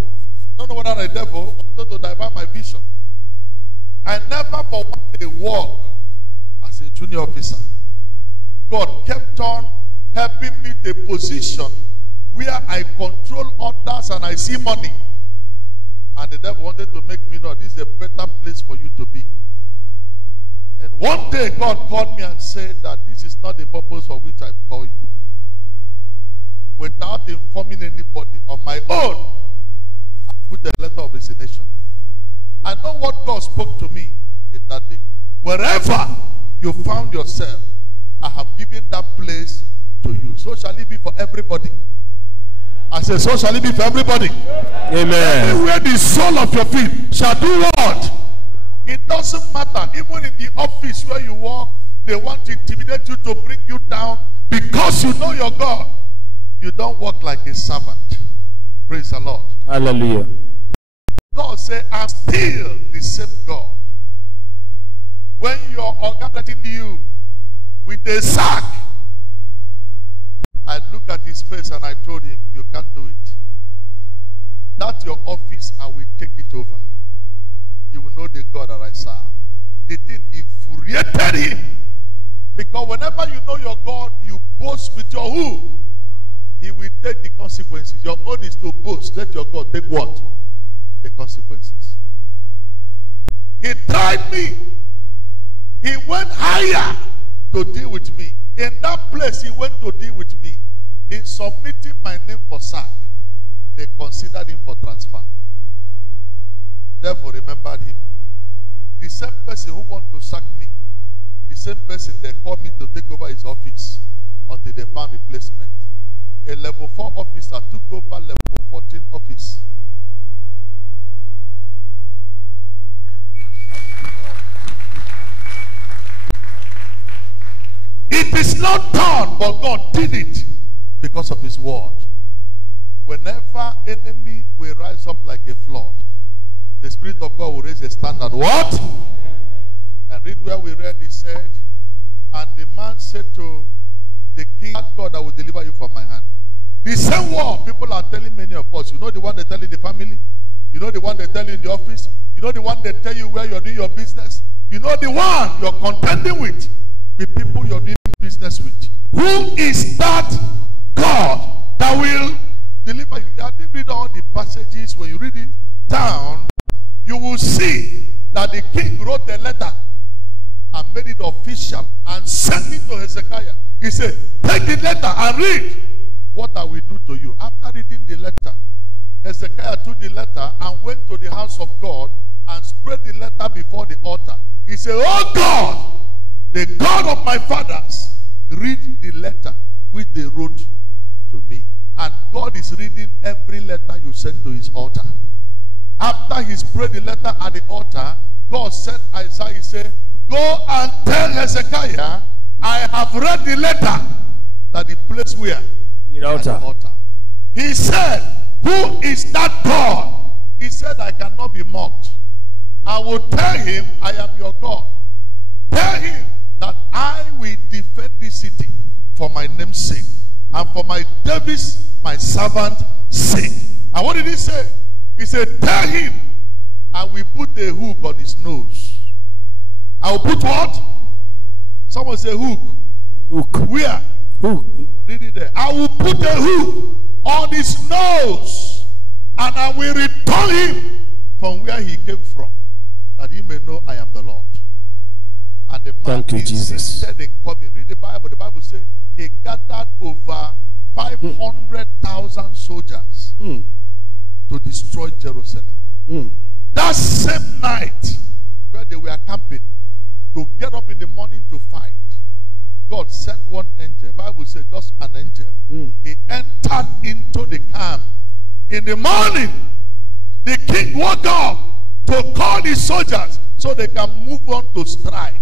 I don't know whether the devil wanted to divert my vision. I never for one day walked as a junior officer. God kept on helping me to a position where I control others and I see money. And the devil wanted to make me know this is a better place for you to be. And one day God called me and said that this is not the purpose for which I call you. Without informing anybody, on my own, I put the letter of resignation. I know what God spoke to me in that day. Wherever you found yourself, I have given that place to you. So shall it be for everybody. I said, so shall it be for everybody. Amen. Everywhere the sole of your feet shall do what? It doesn't matter. Even in the office where you work, they want to intimidate you to bring you down. Because you know your God, you don't work like a servant. Praise the Lord. Hallelujah. God said, I'm still the same God. When your organ threatened you with a sack, I looked at his face and I told him, you can't do it. That's your office, I will take it over. You will know the God that I serve. The thing infuriated him. Because whenever you know your God, you boast with your who? He will take the consequences. Your own is to boast. Let your God take what? The consequences. He tried me. He went higher to deal with me. In that place he went to deal with me. In submitting my name for sack, they considered him for transfer. Therefore remembered him. The same person who wanted to sack me, the same person they called me to take over his office until they found replacement. A level 4 officer took over level 14 office. It is not done, but God did it because of his word. Whenever enemy will rise up like a flood, the Spirit of God will raise a standard. What? And read where we read, he said, and the man said to the king, God, I will deliver you from my hand. The same word people are telling many of us. You know the one they tell in the family? You know the one they tell you in the office? You know the one they tell you where you're doing your business? You know the one you're contending with people you're doing business with. Who is that God that will deliver you? I didn't read all the passages. When you read it down, you will see that the king wrote a letter and made it official and sent it to Hezekiah. He said, take the letter and read what I will do to you. After reading the letter, Hezekiah took the letter and went to the house of God and spread the letter before the altar. He said, oh God, the God of my fathers, read the letter which they wrote to me. And God is reading every letter you send to his altar. After he spread the letter at the altar, God sent Isaiah, he said, go and tell Hezekiah, I have read the letter that the place where? At the altar. He said, who is that God? He said, I cannot be mocked. I will tell him, I am your God. Tell him that I will defend this city for my name's sake and for my David's, my servant, sake. And what did he say? He said, tell him I will put a hook on his nose. I will put what? Someone say hook. Hook. Where? Hook. Read it there. I will put a hook on his nose and I will return him from where he came from, that he may know I am the Lord. And the man insisted in coming. Read the Bible. The Bible says he gathered over 500,000 soldiers to destroy Jerusalem. That same night where they were camping to get up in the morning to fight, God sent one angel. The Bible says just an angel. He entered into the camp. In the morning, the king woke up to call his soldiers so they can move on to strike.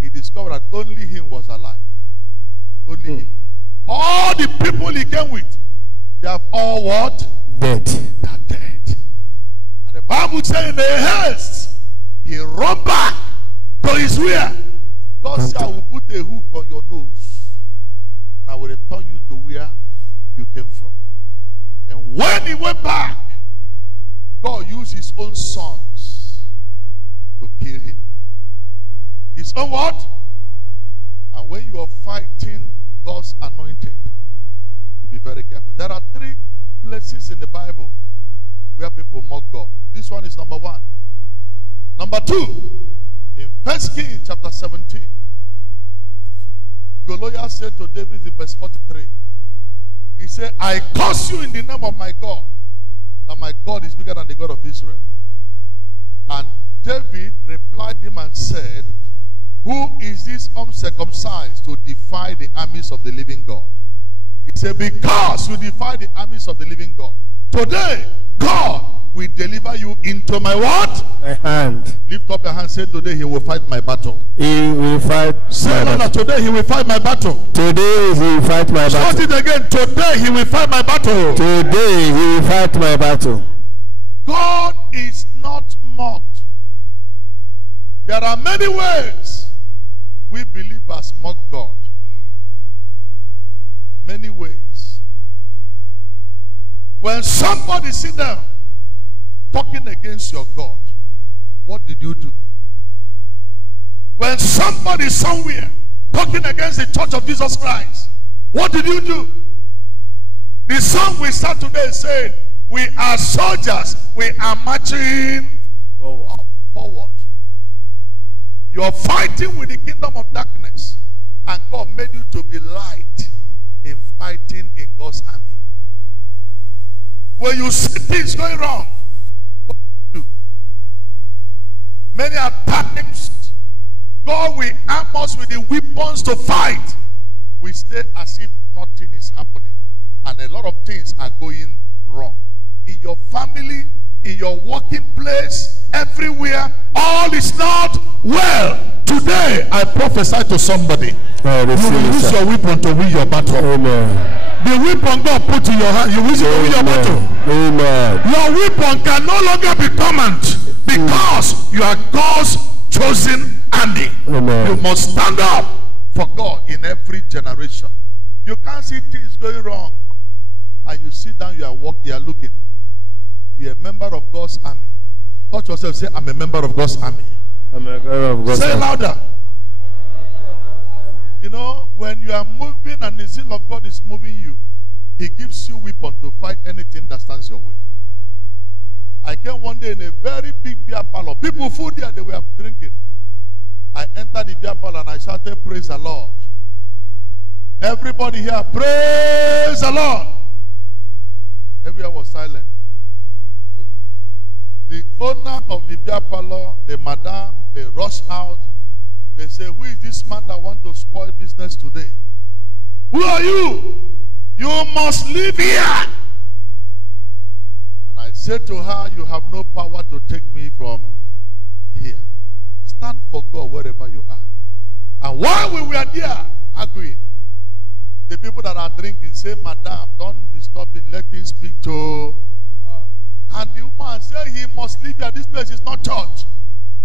He discovered that only him was alive. Only him. All the people he came with, they have all what? Dead. They are dead. And the Bible says in a haste, he ran back to his rear. God said, I will put a hook on your nose and I will return you to where you came from. And when he went back, God used his own sons to kill him. His own what? And when you are fighting God's anointed, you be very careful. There are 3 places in the Bible where people mock God. This one is number 1. Number 2, in 1 Kings chapter 17, Goliath said to David in verse 43, he said, I curse you in the name of my God, that my God is bigger than the God of Israel. And David replied him and said, who is this uncircumcised to defy the armies of the living God? He said, because you defy the armies of the living God. Today, God will deliver you into my what? My hand. Lift up your hand. Say, today he will fight my battle. He will fight. Say, Lord, today he will fight my battle. Today he will fight my battle. Shout it again. Today he will fight my battle. Today he will fight my battle. God is not mocked. There are many ways we believers mock God. Many ways. When somebody sit down talking against your God, what did you do? When somebody somewhere talking against the church of Jesus Christ, what did you do? The song we start today saying, we are soldiers, we are marching forward. You are fighting with the kingdom of darkness, and God made you to be light in fighting in God's army. When you see things going wrong, what do you do? Many a times, God will arm us with the weapons to fight. We stay as if nothing is happening, and a lot of things are going wrong. In your family, in your working place, everywhere, all is not well. Today, I prophesy to somebody. You will use your weapon to win your battle. Amen. The weapon God put in your hand, you use it to win your battle. Amen. Your weapon can no longer be dormant because you are God's chosen army. Amen. You must stand up for God in every generation. You can't see things going wrong and you sit down, you are walking, you are looking. You are a member of God's army. Touch yourself, say, I'm a member of God's army. I'm a member of God's Say army. louder. You know, when you are moving and the zeal of God is moving you, He gives you weapon to fight anything that stands your way. I came one day in a very big beer parlor. People food there, they were drinking. I entered the beer parlor and I shouted, praise the Lord. Everybody here, praise the Lord. Everyone was silent. The owner of the beer parlor, the madam, they rushed out. They say, who is this man that wants to spoil business today? Who are you? You must leave here. And I said to her, you have no power to take me from here. Stand for God wherever you are. And while we were there arguing, the people that are drinking say, madam, don't disturb him, let him speak to her. And the woman said, he must leave here. This place is not church.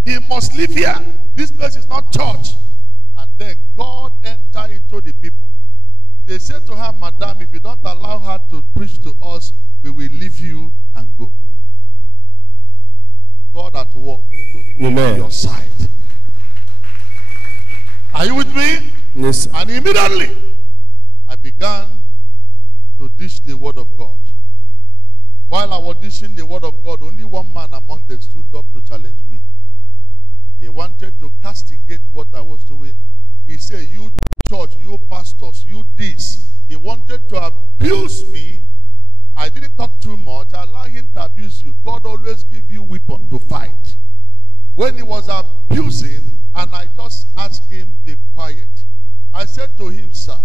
He must live here. This place is not church. And then God entered into the people. They said to her, madam, if you don't allow her to preach to us, we will leave you and go. God at work. Amen. On your side. Are you with me? Yes. And immediately, I began to dish the word of God. While I was dishing the word of God, only one man among them stood up to challenge me. He wanted to castigate what I was doing. He said, you church, you pastors, you this. He wanted to abuse me. I didn't talk too much. I allowed him to abuse you. God always gives you weapon to fight. When he was abusing, and I just asked him, be quiet. I said to him, sir,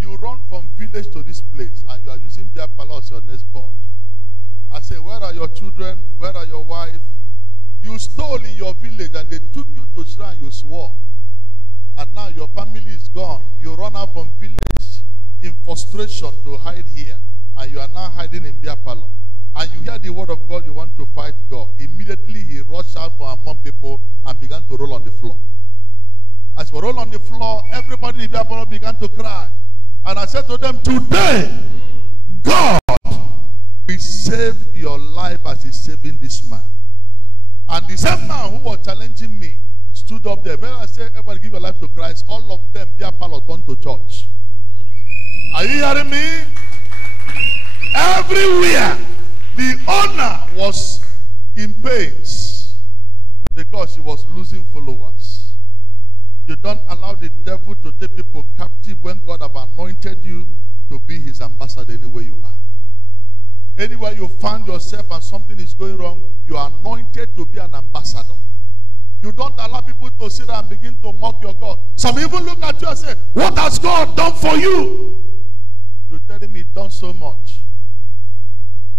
you run from village to this place, and you are using beer parlor as your next board. I said, where are your children? Where are your wife? You stole in your village and they took you to shrine, you swore. And now your family is gone. You run out from village in frustration to hide here. And you are now hiding in beer parlor. And you hear the word of God, you want to fight God. Immediately he rushed out from among people and began to roll on the floor. As we roll on the floor, everybody in the beer parlor began to cry. And I said to them, today, God will save your life as he's saving this man. And the same man who was challenging me stood up there. When I said, everybody give your life to Christ, all of them, beer parlor turned to church. Are you hearing me? Everywhere, the owner was in pains because he was losing followers. You don't allow the devil to take people captive when God have anointed you to be his ambassador anywhere you are. Anywhere you find yourself and something is going wrong, you are anointed to be an ambassador. You don't allow people to sit there and begin to mock your God. Some even look at you and say, what has God done for you? You're telling me, done so much.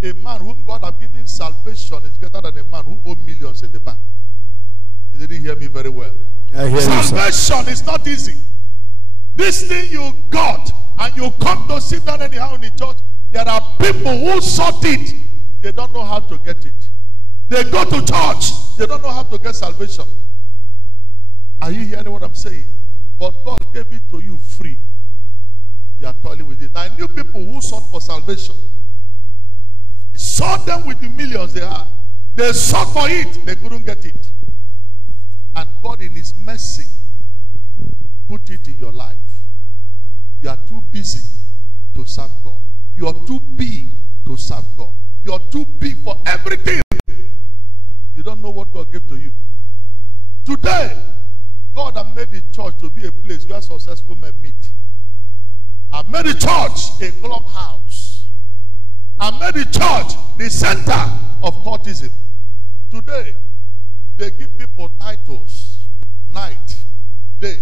A man whom God has given salvation is greater than a man who owes millions in the bank. You didn't hear me very well. I hear Salvation you, is not easy. This thing you got and you come to sit down anyhow in the church, there are people who sought it. They don't know how to get it. They go to church. They don't know how to get salvation. Are you hearing what I'm saying? But God gave it to you free. You are toiling with it. I knew people who sought for salvation. He sought them with the millions they had. They sought for it. They couldn't get it. And God in his mercy put it in your life. You are too busy to serve God. You are too big to serve God. You are too big for everything. You don't know what God gave to you. Today, God has made the church to be a place where successful men meet. I've made the church a clubhouse. I've made the church the center of cultism. Today, they give people titles, night, day,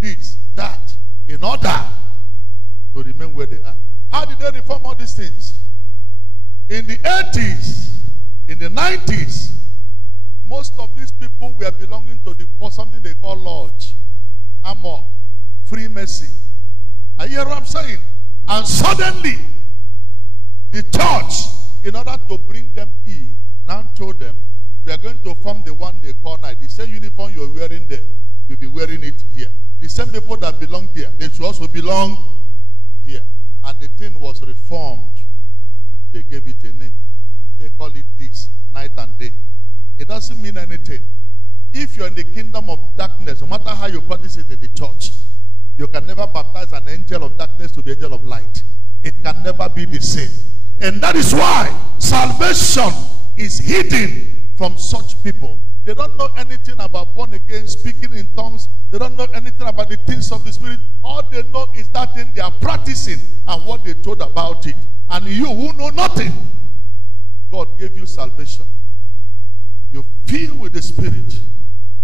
this, that, in order to remain where they are. How did they reform all these things? In the 80s, in the 90s, most of these people were belonging to something they call lodge, amok, free mercy. I hear what I'm saying. And suddenly, the church, in order to bring them in, now told them, we are going to form the one they call night. The same uniform you're wearing there, you'll be wearing it here. The same people that belong here, they should also belong here. And the thing was reformed. They gave it a name. They call it this, night and day. It doesn't mean anything. If you're in the kingdom of darkness, no matter how you practice it in the church, you can never baptize an angel of darkness to be angel of light. It can never be the same. And that is why salvation is hidden from such people. They don't know anything about born again, speaking in tongues. They don't know anything about the things of the Spirit. All they know is that thing they are practicing and what they told about it. And you who know nothing, God gave you salvation. You fill with the Spirit,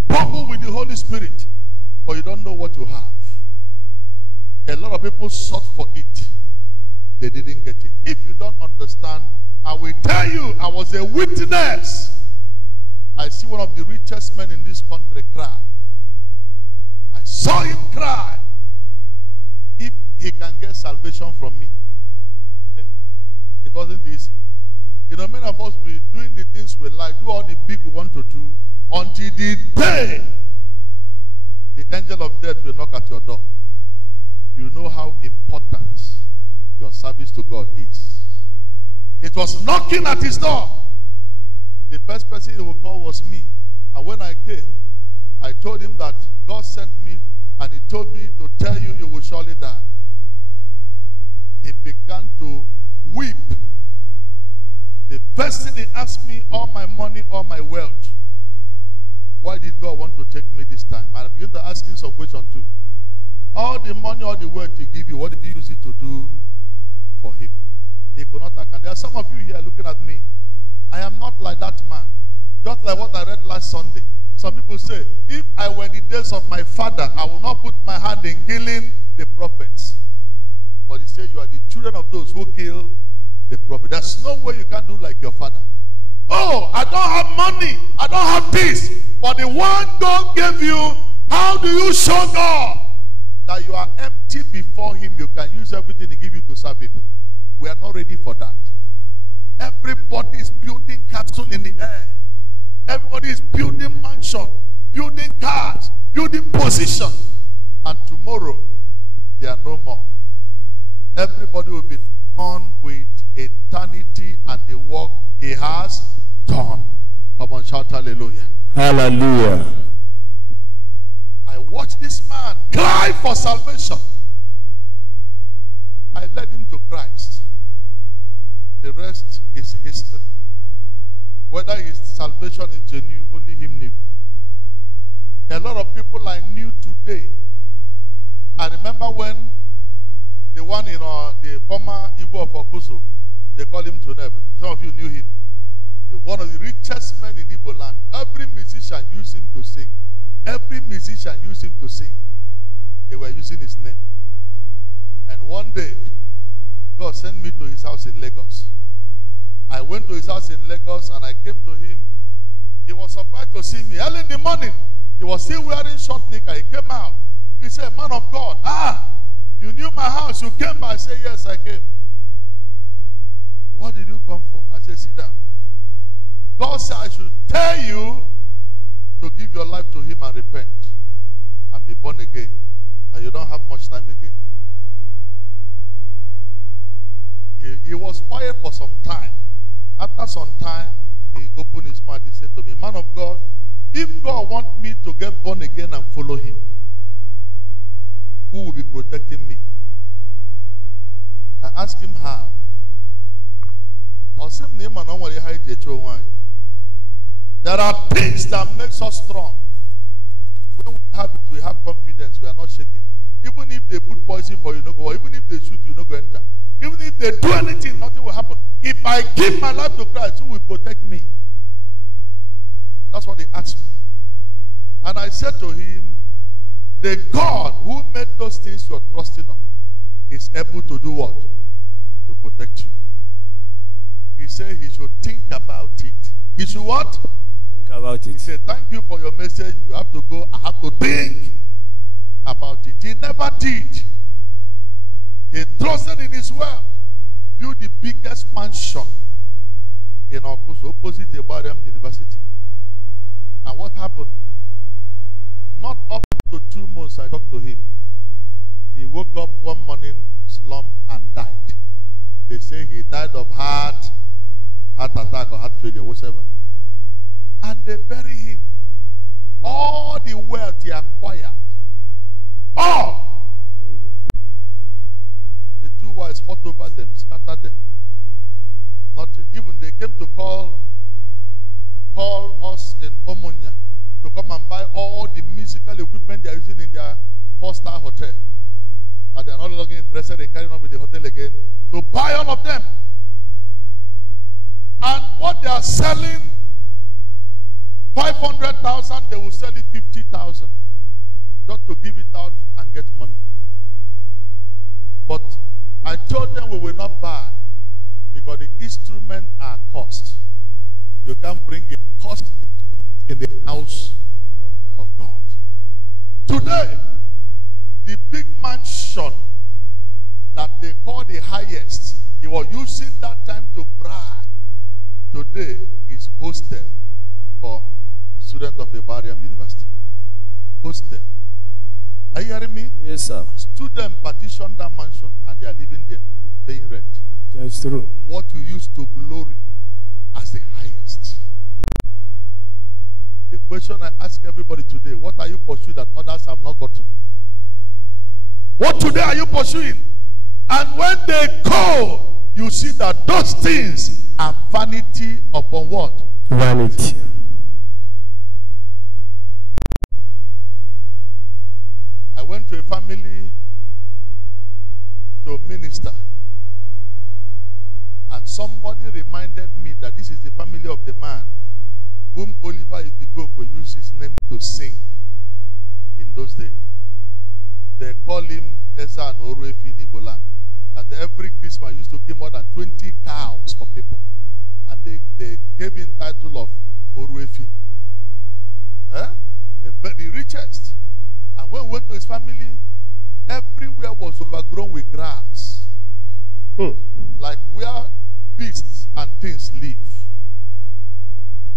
bubble with the Holy Spirit, but you don't know what you have. A lot of people sought for it. They didn't get it. If you don't understand, I will tell you, I was a witness. I see one of the richest men in this country cry. I saw him cry. If he can get salvation from me, it wasn't easy. You know, many of us will be doing the things we like, do all the big we want to do, until the day the angel of death will knock at your door. You know how important your service to God is. It was knocking at his door. The first person he would call was me. And when I came, I told him that God sent me and he told me to tell you, you will surely die. He began to weep. The first thing he asked me, all my money, all my wealth. Why did God want to take me this time? And I began to ask him some questions too. All the money, all the wealth he gave you, what did you use it to do for him? He could not account. There are some of you here looking at me. I am not like that man. Just like what I read last Sunday. Some people say, if I were in the days of my father, I will not put my hand in killing the prophets. But he said, you are the children of those who kill the prophet. There's no way you can do like your father. Oh, I don't have money. I don't have this. But the one God gave you, how do you show God that you are empty before him? You can use everything he gives you to serve him. We are not ready for that. Everybody is building castle in the air. Everybody is building mansion, building cars, building position. And tomorrow, they are no more. Everybody will be on with eternity and the work he has done. Come on, shout hallelujah. Hallelujah. I watched this man cry for salvation. I led him to Christ. The rest is history. Whether his salvation is genuine, only him knew. A lot of people I knew today. I remember when the one in the former Igbo of Okuso, they call him Juneb. Some of you knew him. One of the richest men in Igbo land. Every musician used him to sing. Every musician used him to sing. They were using his name. And one day, God sent me to his house in Lagos. I went to his house in Lagos and I came to him. He was surprised to see me. Early in the morning, he was still wearing short knicker. He came out. He said, man of God, you knew my house. You came by. I said, yes, I came. What did you come for? I said, sit down. God said, I should tell you to give your life to him and repent and be born again. And you don't have much time again. He was quiet for some time. After some time, he opened his mouth. He said to me, man of God, if God wants me to get born again and follow him, who will be protecting me? I asked him how. There are things that makes us strong. When we have it, we have confidence. We are not shaking. Even if they put poison for you, no go. Even if they shoot you, no go enter. Even if they do anything, nothing will happen. If I give my life to Christ, who will protect me? That's what they asked me. And I said to him, the God who made those things you're trusting on is able to do what? To protect you. He said he should think about it. He should what? Think about it. He said, thank you for your message. You have to go. I have to think about about it. He never did. He trusted in his wealth, built the biggest mansion in Okusu, opposite Ibadan University. And what happened? Not up to 2 months I talked to him. He woke up one morning, slumped, and died. They say he died of heart attack or heart failure, whatever. And they bury him. All the wealth he acquired, all. The 2 wives fought over them, scattered them. Nothing. Even they came to call us in Omonia to come and buy all the musical equipment they are using in their 4-star hotel. And they are not longer interested in carrying on with the hotel again, to buy all of them. And what they are selling, 500,000, they will sell it 50,000. Just to give it out and get money. But I told them we will not buy, because the instruments are cost. You can't bring a cost in the house of God. Today, the big mansion that they call the highest, he was using that time to brag. Today is hostel for students of Ibadan University. Hostel. Are you hearing me? Yes, sir. Students partitioned that mansion and they are living there, paying rent. That's true. What you used to glory as the highest. The question I ask everybody today, what are you pursuing that others have not gotten? What today are you pursuing? And when they call, you see that those things are vanity upon what? Vanity. I went to a family to minister. And somebody reminded me that this is the family of the man whom Oliver Idigoko used his name to sing in those days. They call him Eza and Oruefi in Igbo land. That every Christmas used to give more than 20 cows for people. And they gave him title of Oruefi. The richest. And when we went to his family, everywhere was overgrown with grass. Like where beasts and things live.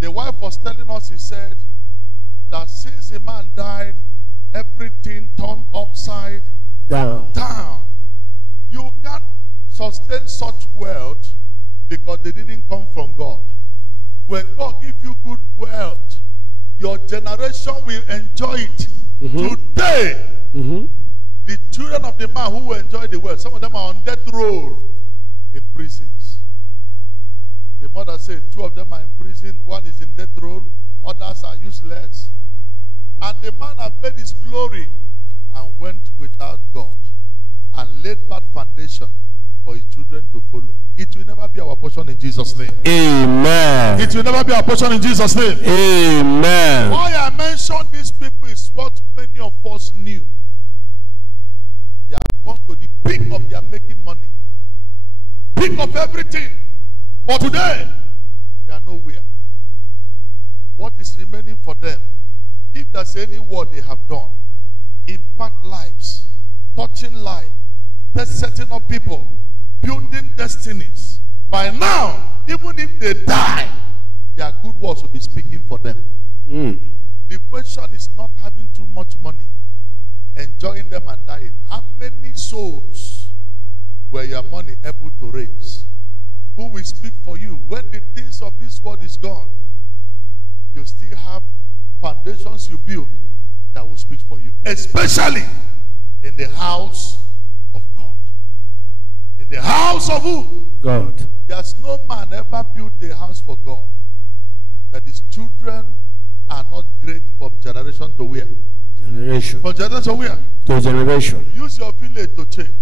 The wife was telling us, he said, that since the man died, everything turned upside down. You can't sustain such wealth because they didn't come from God. When God gives you good wealth, your generation will enjoy it. Today, the children of the man who will enjoy the wealth, some of them are on death row in prisons. The mother said 2 of them are in prison, 1 is in death row, others are useless. And the man had made his glory and went without God and laid bad foundation for his children to follow. It will never be our portion in Jesus' name. Amen. It will never be our portion in Jesus' name. Amen. Why I mention these people is what many of us knew. They have gone to the peak of their making money. Peak of everything. But today, they are nowhere. What is remaining for them? If there's any work they have done, impact lives, touching life, setting up people, building destinies. By now, even if they die, their good works will be speaking for them. The question is not having too much money, enjoying them and dying. How many souls were your money able to raise? Who will speak for you? When the things of this world is gone, you still have foundations you build that will speak for you. Especially in the house of God. In the house of who? God. There's no man ever built a house for God that his children are not great from generation to where? Generation. From generation to where? To generation. Use your village to change.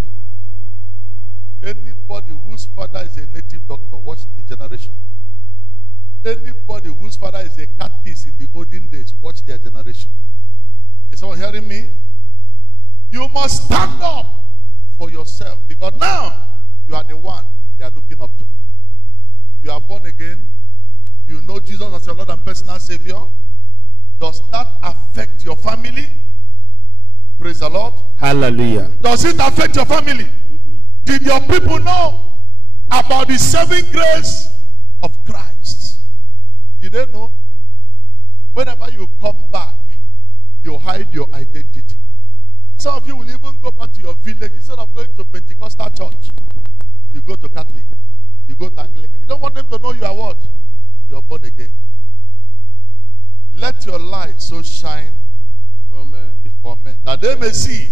Anybody whose father is a native doctor, watch the generation. Anybody whose father is a catechist in the olden days, watch their generation. Is someone hearing me? You must stand up for yourself, because now you are the one they are looking up to. You are born again. You know Jesus as your Lord and personal Savior. Does that affect your family? Praise the Lord. Hallelujah. Does it affect your family? Did your people know about the saving grace of Christ? Did they know? Whenever you come back, you hide your identity. Some of you will even go back to your village instead of going to Pentecostal church. You go to Catholic. You go to Anglican. You don't want them to know you are what? You are born again. Let your light so shine before men, that they may see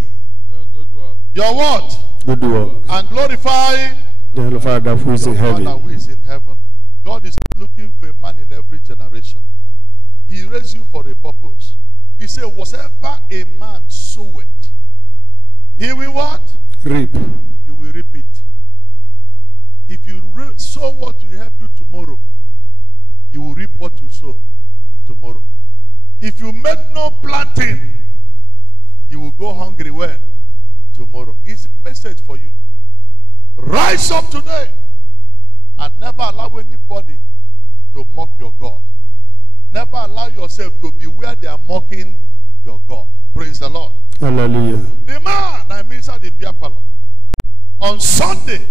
Your good work. your what? Good work. And glorify The Father who is in your Father heaven. who is in heaven. God is looking for a man in every generation. He raised you for a purpose. He said, whatever a man soweth, he will what? Reap. You will reap it. If you sow what will help you tomorrow, you will reap what you sow tomorrow. If you make no planting, you will go hungry when? Tomorrow. It's a message for you. Rise up today and never allow anybody to mock your God. Never allow yourself to be where they are mocking your God. Praise the Lord. Hallelujah. The man I ministered in Biapalo, on Sunday,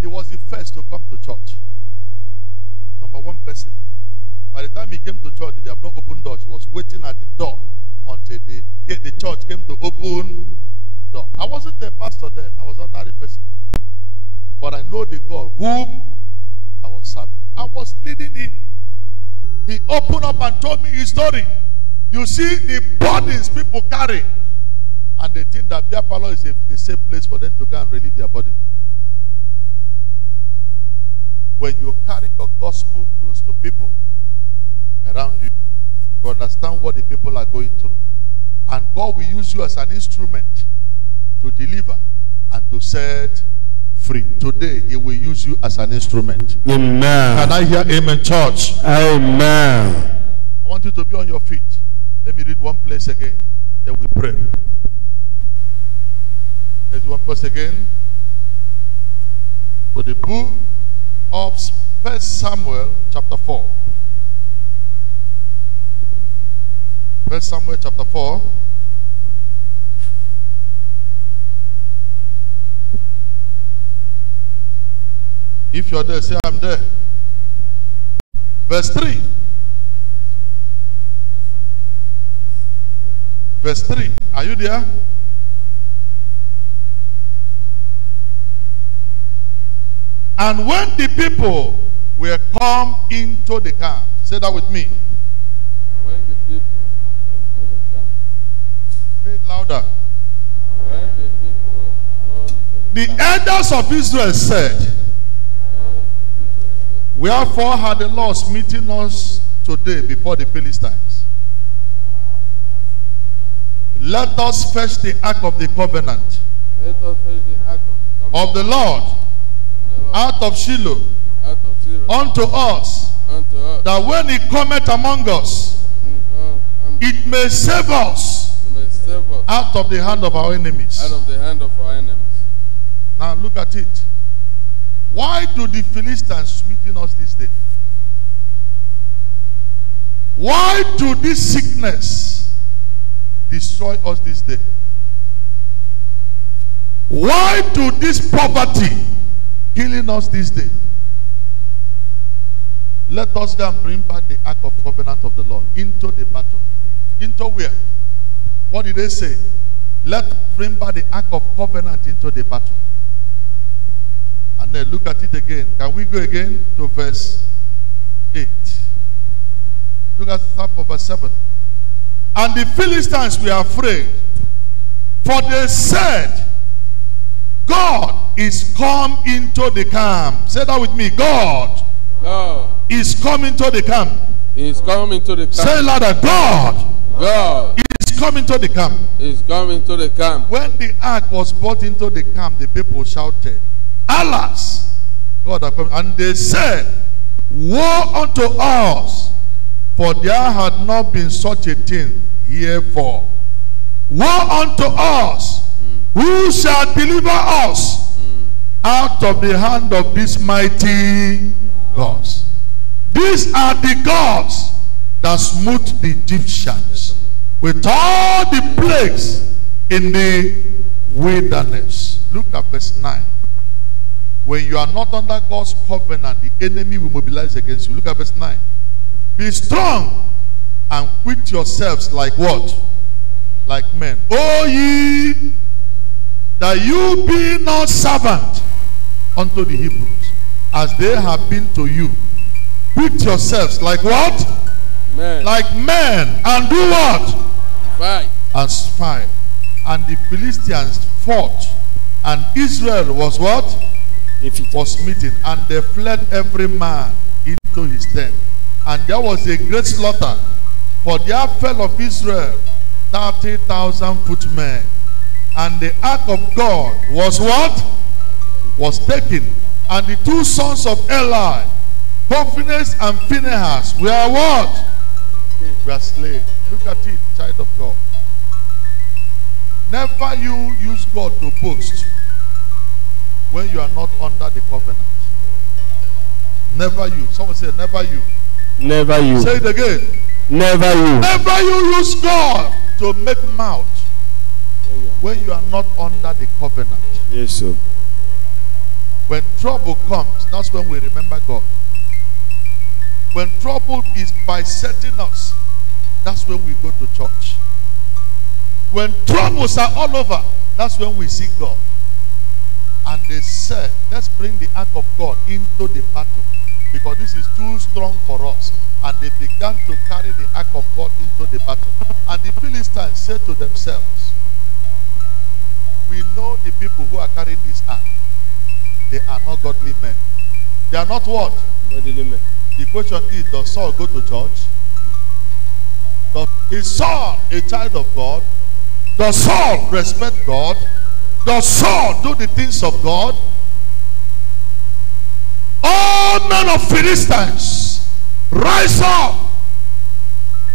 he was the first to come to church. Number one person. By the time he came to church, they have not opened doors. He was waiting at the door until the church came to open door. I wasn't a pastor then. I was an ordinary person. But I know the God whom I was serving. I was leading him. He opened up and told me his story. You see the burdens people carry. And they think that Biapalo is a safe place for them to go and relieve their burden. When you carry your gospel close to people around you, you understand what the people are going through. And God will use you as an instrument to deliver and to set free. Today, he will use you as an instrument. Amen. Can I hear amen, church? Amen. I want you to be on your feet. Let me read one place again. Then we pray. There's one place again. For the book of 1 Samuel chapter 4. 1 Samuel chapter 4. If you're there, say I'm there. Verse 3. Verse 3. Are you there? And when the people were come into the camp, say that with me. When the people come into the camp. Say it louder. When the people come into The elders of Israel said, wherefore had the Lord meeting us today before the Philistines? Let us fetch the ark of the covenant Let us fetch the ark of the Lord out of Shiloh out of Syria unto us, unto us. that when he cometh among us, it may save us You may save us out of the hand of our enemies. out of the hand of our enemies. Now look at it. Why do the Philistines meeting us this day? Why do this sickness destroy us this day? Why do this poverty killing us this day? Let us go and bring back the ark of covenant of the Lord into the battle. Into where? What did they say? Let's bring back the ark of covenant into the battle. And then look at it again. Can we go again to verse 8? Look at start for verse 7. And the Philistines were afraid, for they said, God is come into the camp. Say that with me. God is come into the camp. He is coming to the camp. Say it louder. God is coming to the camp. He is coming to the camp. When the ark was brought into the camp, the people shouted, alas, God hath come. And they said, woe unto us, for there had not been such a thing herefore. Woe unto us, who shall deliver us out of the hand of these mighty gods? These are the gods that smote the Egyptians with all the plagues in the wilderness. Look at verse 9. When you are not under God's covenant, the enemy will mobilize against you. Look at verse 9. Be strong and quit yourselves like what? Like men. O ye, that you be not servant unto the Hebrews, as they have been to you. Quit yourselves like what? Men. Like men. And do what? Fight. And fight. And the Philistines fought. And Israel was what? Was meeting. And they fled every man into his tent. And there was a great slaughter. For there fell of Israel 30,000 footmen. And the ark of God was what? Was taken. And the two sons of Eli, Hophnius and Phinehas, were what? Were slain. Look at it, child of God. Never you use God to boast when you are not under the covenant. Never you. Someone say, never you. Never you. Say it again. Never you. Never you use God to make mouth when you are not under the covenant. Yes, sir. When trouble comes, that's when we remember God. When trouble is besetting us, that's when we go to church. When troubles are all over, that's when we see God. And they said, let's bring the ark of God into the battle, because this is too strong for us. And they began to carry the ark of God into the battle. And the Philistines said to themselves, we know the people who are carrying this ark. They are not godly men. They are not what? Godly men. The question is, does Saul go to church? Is Saul a child of God? Does Saul respect God? Does Saul do the things of God? All men of Philistines, rise up.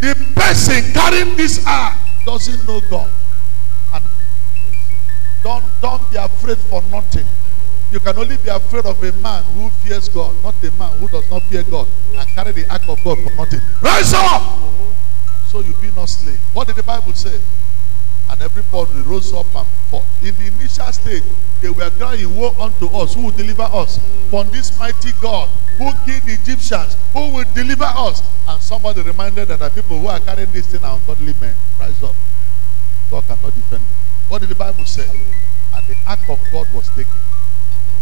The person carrying this ark doesn't know God. And don't be afraid for nothing. You can only be afraid of a man who fears God, not a man who does not fear God and carry the ark of God for nothing. Rise up! So you be not slave. What did the Bible say? And everybody rose up and fought. In the initial stage, they were crying, woe unto us, who will deliver us from this mighty God who killed the Egyptians, who will deliver us. And somebody reminded them that people who are carrying this thing are ungodly men. Rise up. God cannot defend them. What did the Bible say? And the ark of God was taken.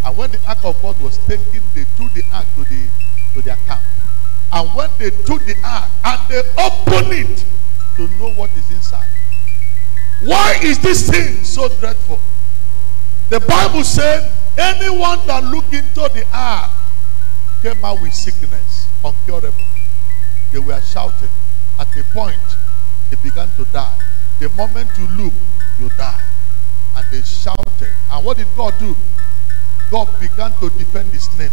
And when the ark of God was taken, they took the ark to their camp. And when they took the ark and they opened it to know what is inside. Why is this thing so dreadful? The Bible said, anyone that looked into the ark came out with sickness, incurable. They were shouting. At a point, they began to die. The moment you look, you die. And they shouted. And what did God do? God began to defend his name.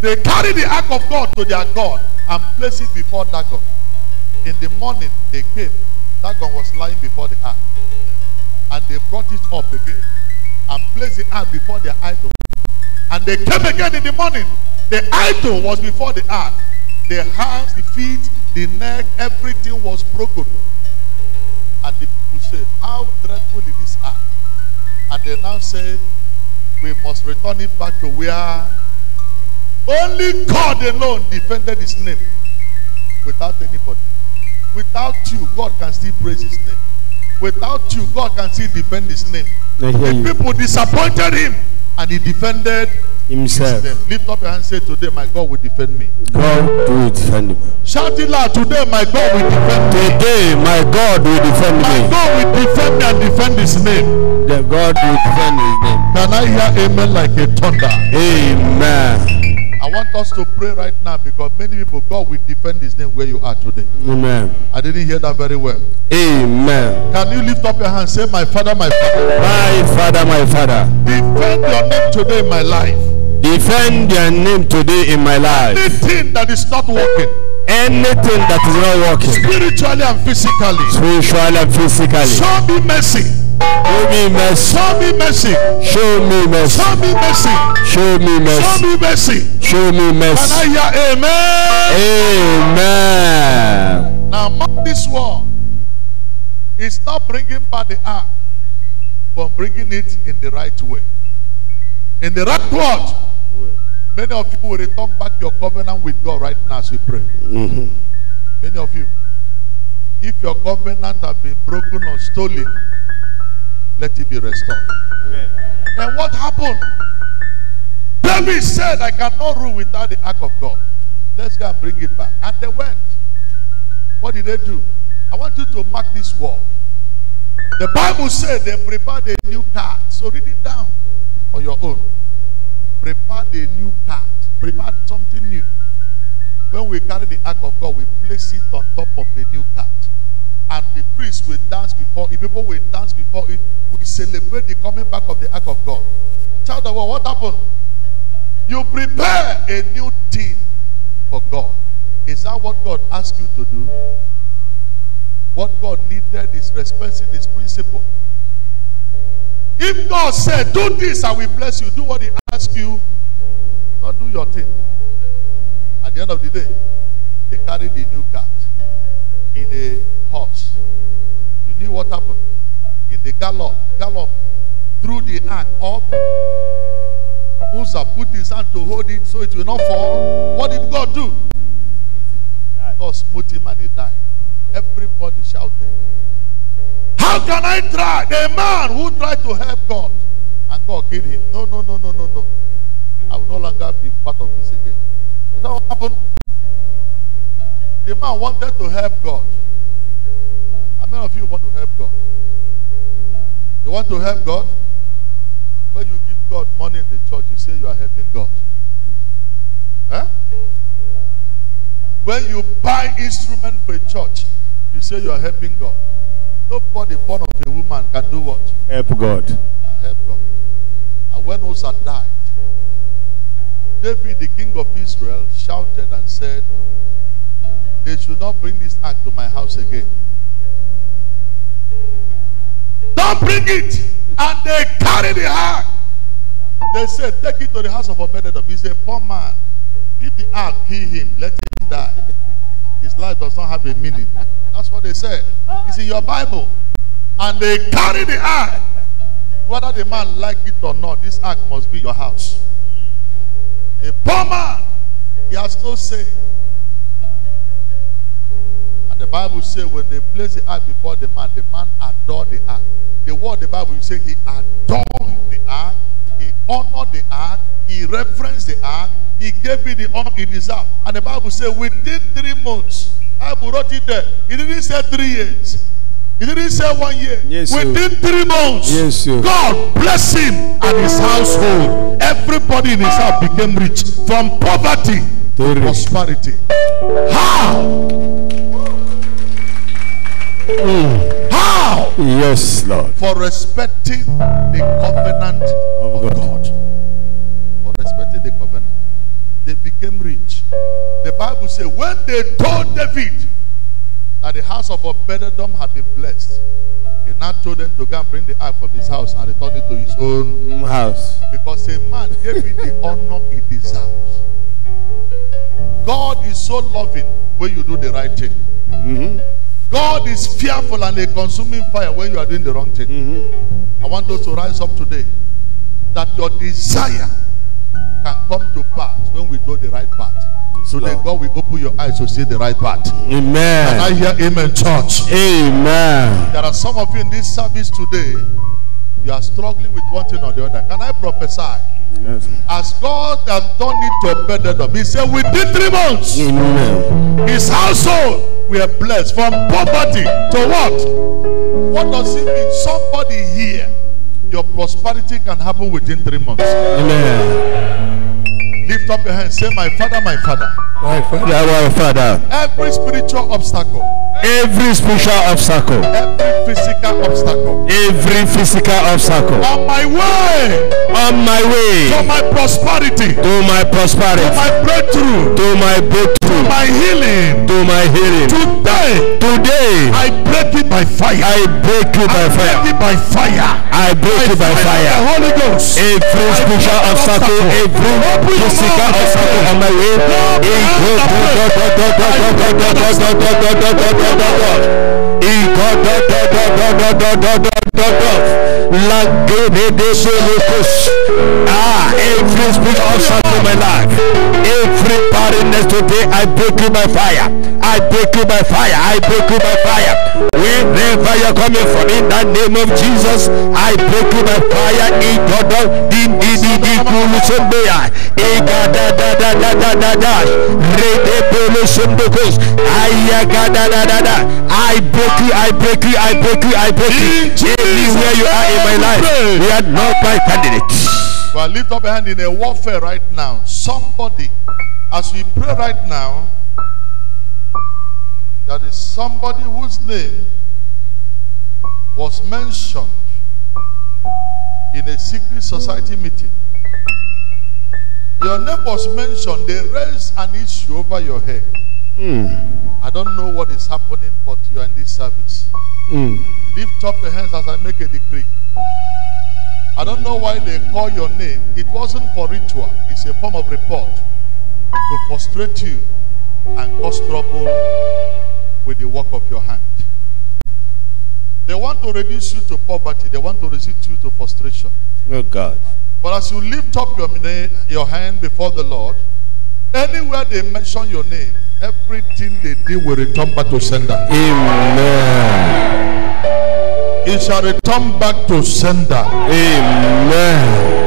They carried the ark of God to their God and placed it before Dagon. In the morning, they came. Dagon was lying before the ark. And they brought it up again and placed the ark before their idol. And they came again in the morning. The idol was before the ark. The hands, the feet, the neck, everything was broken. And the people said, how dreadful is this ark? And they now said, we must return it back to where only God alone defended his name. Without anybody. Without you, God can still praise his name. Without you, God can still defend his name. The people disappointed him, and he defended himself. Lift up your hand and say, today my God will defend me. God will defend me. Shout it loud. Today my God will defend me. Today my God will defend me. My God will defend me and defend his name. The God will defend his name. Can I hear amen like a thunder? Amen. I want us to pray right now, because many people, God will defend his name where you are today. Amen. I didn't hear that very well. Amen. Can you lift up your hand and say, my Father, my Father. My Father, my Father. Defend your name today in my life. Defend your name today in my life. Anything that is not working. Anything that is not working. Spiritually and physically. Spiritually and physically. Show me mercy. Show me mercy. Show me mercy. Show me mercy. Show me mercy. Show me mercy. Show me mercy. Show me mercy. Can I hear amen? Amen. Now mark this word. It's not bringing back the ark. but bringing it in the right way. In the right word. Many of you will return back your covenant with God right now as we pray. Many of you. If your covenant has been broken or stolen, let it be restored. Amen. And what happened? David said, I cannot rule without the ark of God. Let's go and bring it back. And they went. What did they do? I want you to mark this word. The Bible said they prepared a new cart. So read it down on your own. Prepared a new cart. Prepared something new. When we carry the ark of God, we place it on top of a new cart. And the priest will dance before it. People will dance before it. We celebrate the coming back of the ark of God. Child of God, what happened? You prepare a new thing for God. Is that what God asked you to do? What God needed is respecting His principle. If God said, do this, I will bless you, do what He asked you, not do your thing. At the end of the day, they carried the new cart in a horse. You knew what happened? In the gallop through the ark up. Uzzah put his hand to hold it so it will not fall. What did God do? God smote him and he died. Everybody shouted. How can I try? The man who tried to help God and God killed him. No. I will no longer be part of this again. Is that what happened? The man wanted to help God. How many of you want to help God? You want to help God? When you give God money in the church, you say you are helping God. Huh? When you buy instrument for a church, you say you are helping God. Nobody born of a woman can do what? Help God. Help God. And when Uzzah died, David, the king of Israel, shouted and said, they should not bring this ark to my house again. Don't bring it. And they carry the ark. They said, take it to the house of Obed-Edom. He's a poor man. If the ark kill him, let him die. His life does not have a meaning. That's what they said. It's in your Bible. And they carry the ark. Whether the man like it or not, this ark must be your house. A poor man, he has no say. And the Bible says when they place the ark before the man adored the ark. The word the Bible says he adored the ark, he honored the ark, he reverenced the ark, he gave it the honor it deserved. And the Bible says within 3 months, I wrote it there. It didn't say 3 years. It didn't say 1 year. Yes, within 3 months, yes, God blessed him and his household. Everybody in his house became rich. From poverty to prosperity. How? How? Yes, Lord. For respecting the covenant of God. For respecting the covenant. They became rich. The Bible says when they told David that the house of Obed-Edom had been blessed, he now told them to go and bring the ark from his house and return it to his own house. Because a man gave it the honor he deserves. God is so loving when you do the right thing. God is fearful and a consuming fire when you are doing the wrong thing. I want us to rise up today that your desire can come to pass when we do the right path. Today God will open your eyes to see the right path. Amen. Can I hear amen, church? Amen. There are some of you in this service today, you are struggling with one thing or the other. Can I prophesy? Yes. As God has done it to Obed-Edom, he said within 3 months, Amen. his household were blessed from poverty to what? What does it mean? Somebody here, your prosperity can happen within 3 months. Amen. Lift up your hands. Say, my Father, my Father. My Father, my Father. Every spiritual obstacle. Every spiritual obstacle. Every physical obstacle. Every physical obstacle. On my way. On my way. To my prosperity. To my prosperity. To my breakthrough. To my breakthrough. To my healing. To my healing. Today. I break it by fire. I break it by fire. I break it by fire. I break it by fire. The Holy Ghost. Every spiritual obstacle. Every physical obstacle on my way. Every spirit of Satan in my life, every barrenness today, I break you by fire. I break you by fire. I break you by fire. Wherever you're coming from, in the name of Jesus, I break you by fire. I break you, I break you, I break you, I break you. Anywhere you are in my life, we are not my candidates. Well, lift up your hand in a warfare right now. Somebody, as we pray right now, there is somebody whose name was mentioned in a secret society meeting. Your name was mentioned. They raised an issue over your head. I don't know what is happening, but you are in this service. Lift up your hands as I make a decree. I don't know why they call your name. It wasn't for ritual. It's a form of report to frustrate you and cause trouble with the work of your hand. They want to reduce you to poverty. They want to reduce you to frustration. Oh God. But as you lift up your hand before the Lord, anywhere they mention your name, everything they do will return back to sender. Amen. It shall return back to sender. Amen.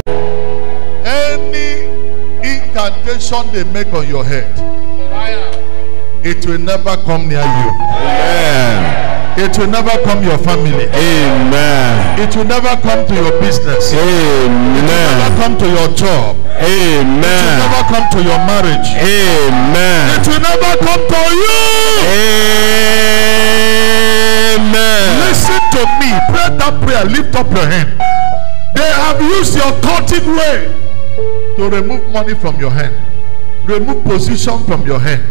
Any incantation they make on your head, it will never come near you. Amen. It will never come your family. Amen. It will never come to your business. Amen. It will never come to your job. Amen. It will never come to your marriage. Amen. It will never come to you. Amen. Listen to me. Pray that prayer. Lift up your hand. They have used your cultic way to remove money from your hand, remove position from your hand,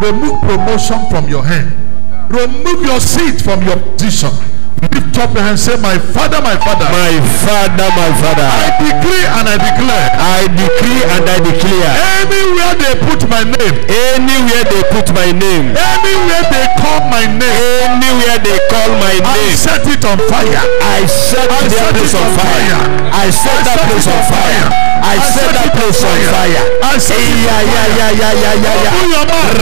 remove promotion from your hand, remove your seat from your position. Lift up your hand and say, my Father, my Father. My Father, my Father. I decree and I declare. I decree and I declare. Anywhere they put my name. Anywhere they put my name. Anywhere they call my name. Anywhere they call my name. I set it on fire. I set that place on fire. I set that place on fire. I set that place on fire. I set it on fire.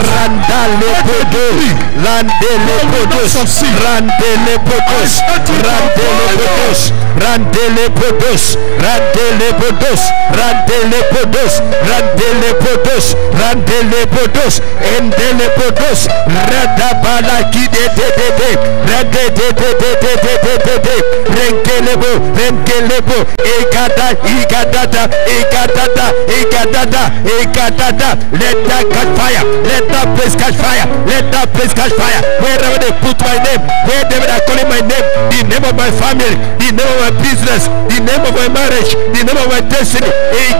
Randale podos. Randele podos. Randele podos. Randele podos. Randele podos. Randele podos. Randele podos. Randele podos. Randele podos. Endele podos. Radabala kide de de de. Rade de de de de de de de de. Renkelebo. Renkelebo. Egada. Igadada. Igadada. Igadada. Igadada. Let that catch fire. Let that place catch fire. Let that place catch fire. Wherever they put my name, wherever they are calling my name, the name of my family, the name of my business, the name of my marriage, the name of my destiny. I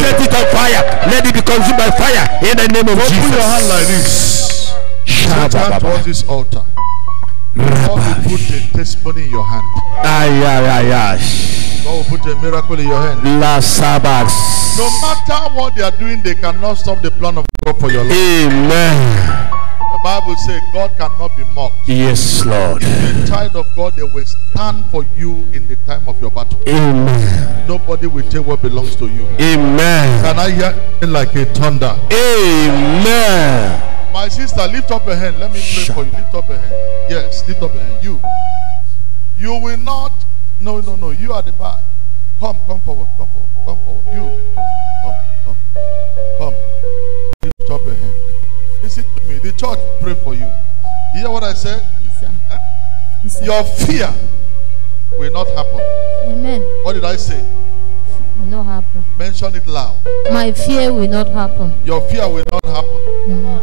set it on fire. Let it be consumed by fire in the name of Jesus. Put your hand like this. Set hand towards this altar. God will put a testimony in your hand. God will put a miracle in your hand. No matter what they are doing, they cannot stop the plan of God for your life. Amen. The Bible says God cannot be mocked. Yes, Lord. If you're a child of God, they will stand for you in the time of your battle. Amen. Nobody will take what belongs to you. Amen. Can I hear it like a thunder? Amen. My sister, lift up your hand. Let me pray for you. Lift up your hand. Yes, lift up your hand. You will not. No. You are the back. Come forward. Come forward. You. Come. Lift up your hand. Listen to me. The church pray for you. You hear what I said? Yes, sir. Yes, sir. Your fear will not happen. Amen. What did I say? Will not happen. Mention it loud. My fear will not happen. Your fear will not happen. Amen.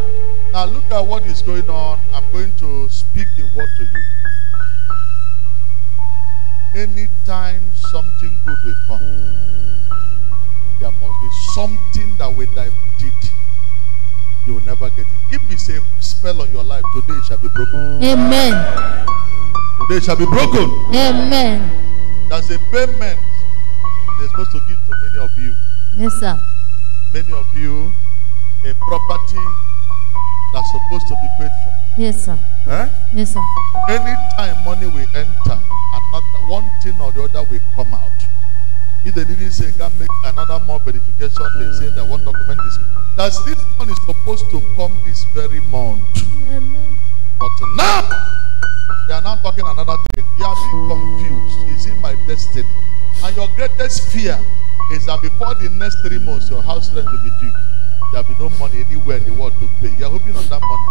Now look at what is going on. I'm going to speak a word to you. Anytime something good will come, there must be something that will divert it. You will never get it. If it's a spell on your life, today it shall be broken. Amen. Today it shall be broken. Amen. There's a payment they're supposed to give to many of you. Yes, sir. Many of you, a property that's supposed to be paid for. Yes, sir. Eh? Yes, sir. Anytime money will enter, another one thing or the other will come out. If they didn't say can make another more verification, they say that one document is that this one is supposed to come this very month. Amen. But now they are now talking another thing. You are being confused. Is it my destiny? And your greatest fear is that before the next 3 months, your house rent will be due. There will be no money anywhere in the world to pay. You are hoping on that money,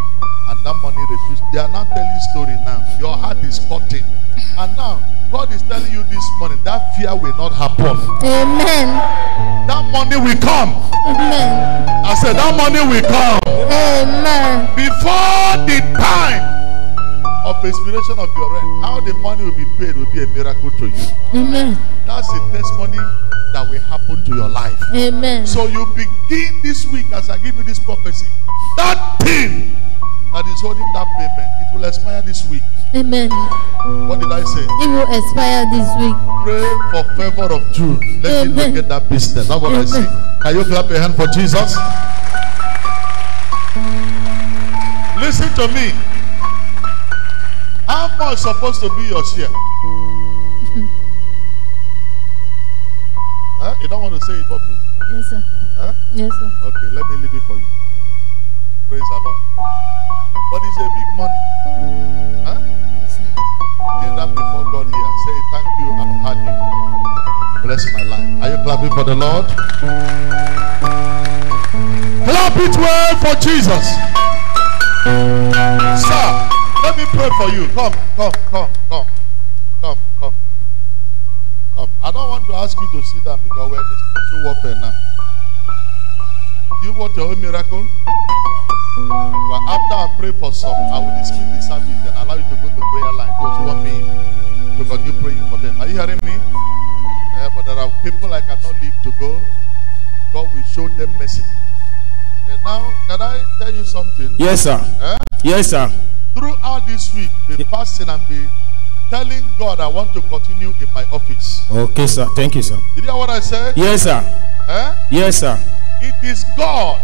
and that money refused. They are not telling story now. Your heart is cutting, and now God is telling you this morning that fear will not happen. Amen. That money will come. Amen. I said that money will come. Amen. Before the time of expiration of your rent, how the money will be paid will be a miracle to you. Amen. That's the testimony that will happen to your life. Amen. So you begin this week as I give you this prophecy. That thing that is holding that payment, it will expire this week. Amen. What did I say? It will expire this week. Pray for favor of June. Let me Amen. look at that business. That's what I Amen. say. Can you clap your hand for Jesus? Listen to me. How much is supposed to be your share? Huh? You don't want to say it publicly? Yes, sir. Huh? Yes, sir. Okay, let me leave it for you. Praise the Lord. But it's a big money. Huh? Kneel down before God here. Say, thank you, I've had you. Bless my life. Are you clapping for the Lord? Clap it well for Jesus. Sir, let me pray for you. Come. I don't want to ask you to sit down because we're in spiritual warfare now. Do you want your own miracle? But after I pray for some, I will dismiss the service and allow you to go to prayer line. Those who want me to continue praying for them. Are you hearing me? But there are people I cannot leave to go. God will show them mercy. And now, can I tell you something? Yes, sir. Yes, sir. Throughout this week, be fasting and be telling God I want to continue in my office. Okay, sir. Thank you, sir. Did you hear what I said? Yes, sir. Yes, sir. It is God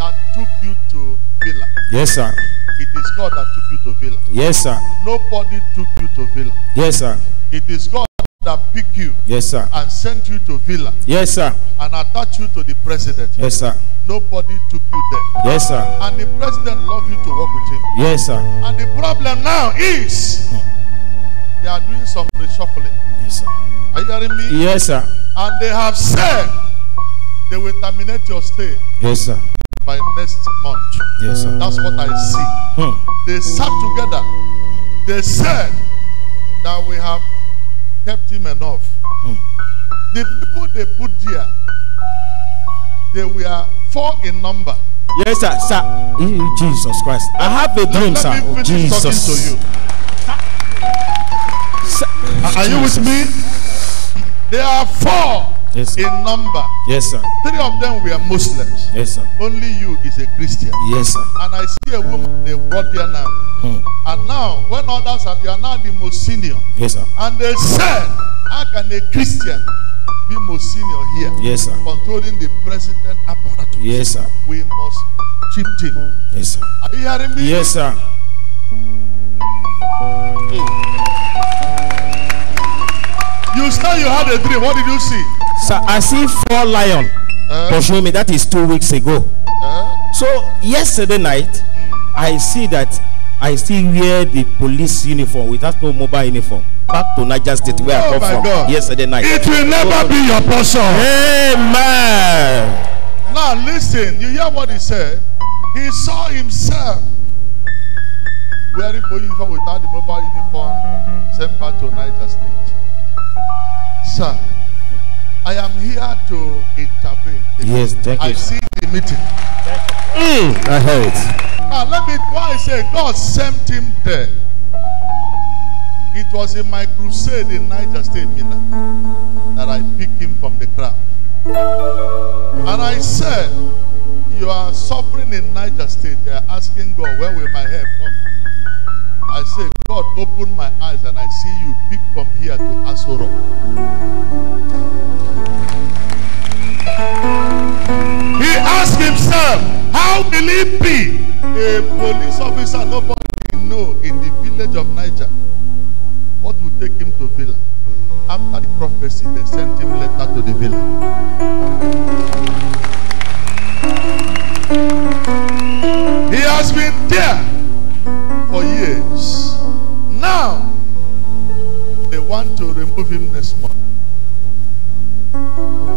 that took you to Villa. Yes, sir. It is God that took you to Villa. Yes, sir. Nobody took you to Villa. Yes, sir. It is God that picked you. Yes, sir. And sent you to Villa. Yes, sir. And attached you to the president. Yes, sir. Nobody took you there. Yes, sir. And the president loved you to work with him. Yes, sir. And the problem now is they are doing some reshuffling. Yes, sir. Are you hearing me? Yes, sir. And they have said they will terminate your stay. Yes, sir. By next month. Yes, sir. That's what I see. They sat together. They said that we have kept him enough. The people they put there, they were 4 in number. Yes, sir. Sir. Jesus Christ. I have a dream, sir. Let me finish talking to you. Sir. Are you with me? There are 4 yes, in number. Yes, sir. 3 of them were Muslims. Yes, sir. Only you is a Christian. Yes, sir. And I see a woman they brought there now. And now, when others are, you are now the most senior. Yes, sir. And they said, how can a Christian be most senior here? Yes, sir. Controlling the president apparatus. Yes, sir. We must chip him. Yes, sir. Are you hearing me? Yes, sir. You said you had a dream. What did you see? Sir, I see 4 lions pursuing me. That is 2 weeks ago. So yesterday night, I see that I still wear the police uniform without no mobile uniform. Back to Niger State where I come from. God. Yesterday night. It will never be your portion. Amen. Now listen, you hear what he said? He saw himself wearing police uniform without the mobile uniform, sent back to Niger State. Sir, I am here to intervene. Yes, thank you. I see the meeting. I heard it. Now let me, why I say God sent him there. It was in my crusade in Niger State, Mina, that I picked him from the crowd. And I said, you are suffering in Niger State. They are asking God, where will my help come? I said, God, open my eyes and I see you pick from here to Asoro. He asked himself, how will it be A police officer nobody know in the village of Niger. What would take him to villa? After the prophecy, they sent him letter to the villa. He has been there for years. Now, they want to remove him next month.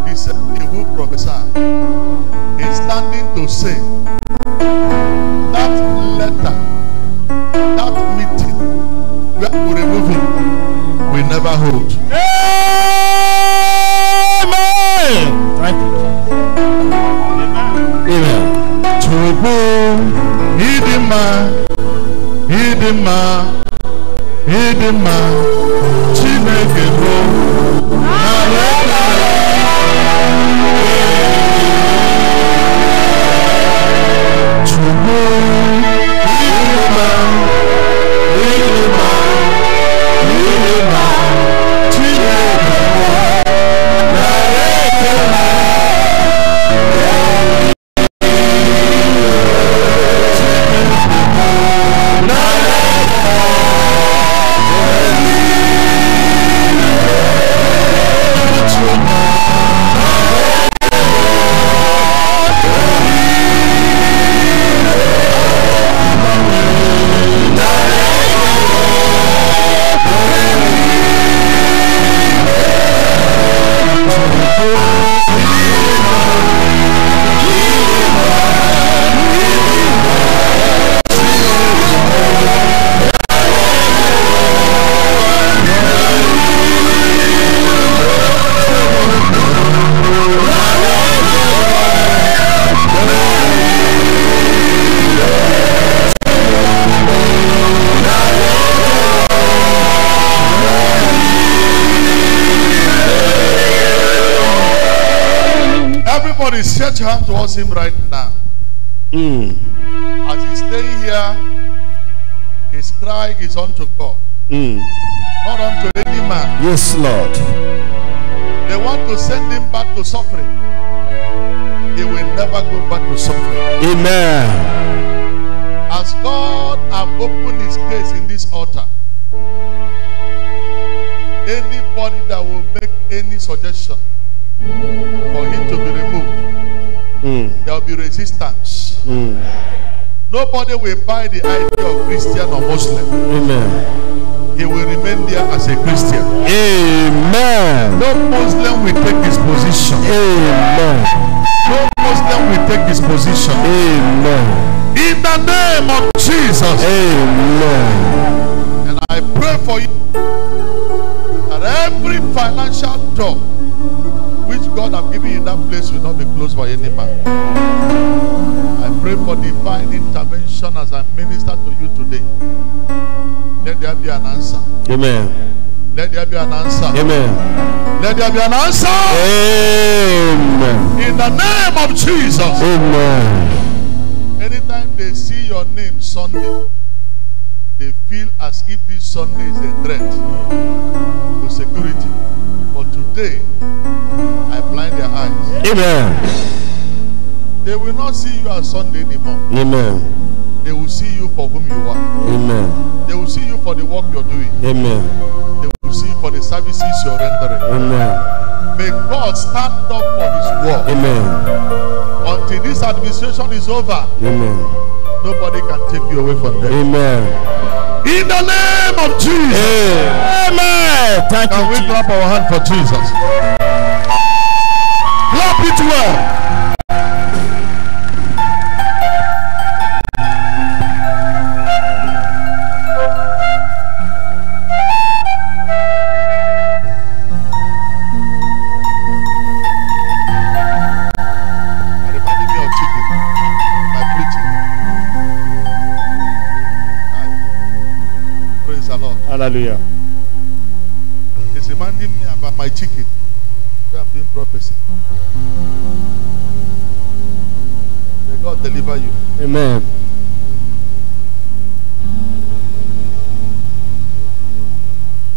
He said, he who prophesied is standing to say that letter, that meeting, where we remove him, we never hold. Amen. Thank you. Amen. Chukwu, Idima, Chineke bụ Chukwu, Idima, Stretch your hand towards him right now. As he's staying here, his cry is unto God, not unto any man. Yes, Lord. They want to send him back to suffering. He will never go back to suffering. Amen. As God has opened his case in this altar, anybody that will make any suggestion for him to be removed, there will be resistance. Nobody will buy the idea of Christian or Muslim. Amen. He will remain there as a Christian. Amen. No Muslim will take his position. Amen. No Muslim will take his position. Amen. In the name of Jesus. Amen. And I pray for you that every financial door which God has given you in that place will not be closed by any man. I pray for divine intervention as I minister to you today. Let there be an answer. Amen. Let there be an answer. Amen. Let there be an answer. Amen. In the name of Jesus. Amen. Anytime they see your name Sunday, they feel as if this Sunday is a threat to security. But today, I blind their eyes. Amen. They will not see you as Sunday anymore. Amen. They will see you for whom you are. Amen. They will see you for the work you're doing. Amen. They will see you for the services you're rendering. Amen. May God stand up for his word. Amen. Until this administration is over, Amen. nobody can take you away from them. Amen. In the name of Jesus. Amen. Thank you. Can we clap our hand for Jesus? Clap it well. Reminding me of chicken. My preaching. Praise the Lord. Hallelujah. It's reminding me about my chicken. Where I'm doing prophecy. May God deliver you. Amen.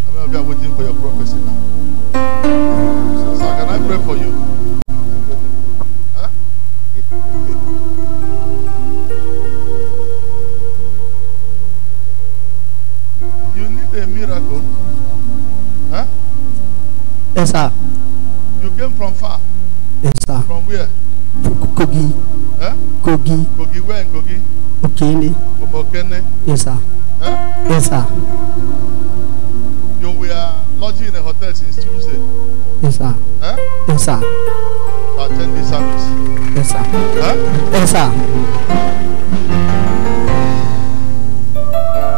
How many of you are waiting for your prophecy now? So can I pray for you? Huh? Yes, sir. You came from far. Yes, sir. From where? Kogi. Huh? Kogi. Kogi where in Kogi? Okene. From Okene? Yes, sir. Huh? Yes, sir. You were lodging in a hotel since Tuesday. Yes, sir. Huh? Yes, sir. To attend this service. Yes, sir. Huh? Yes, sir.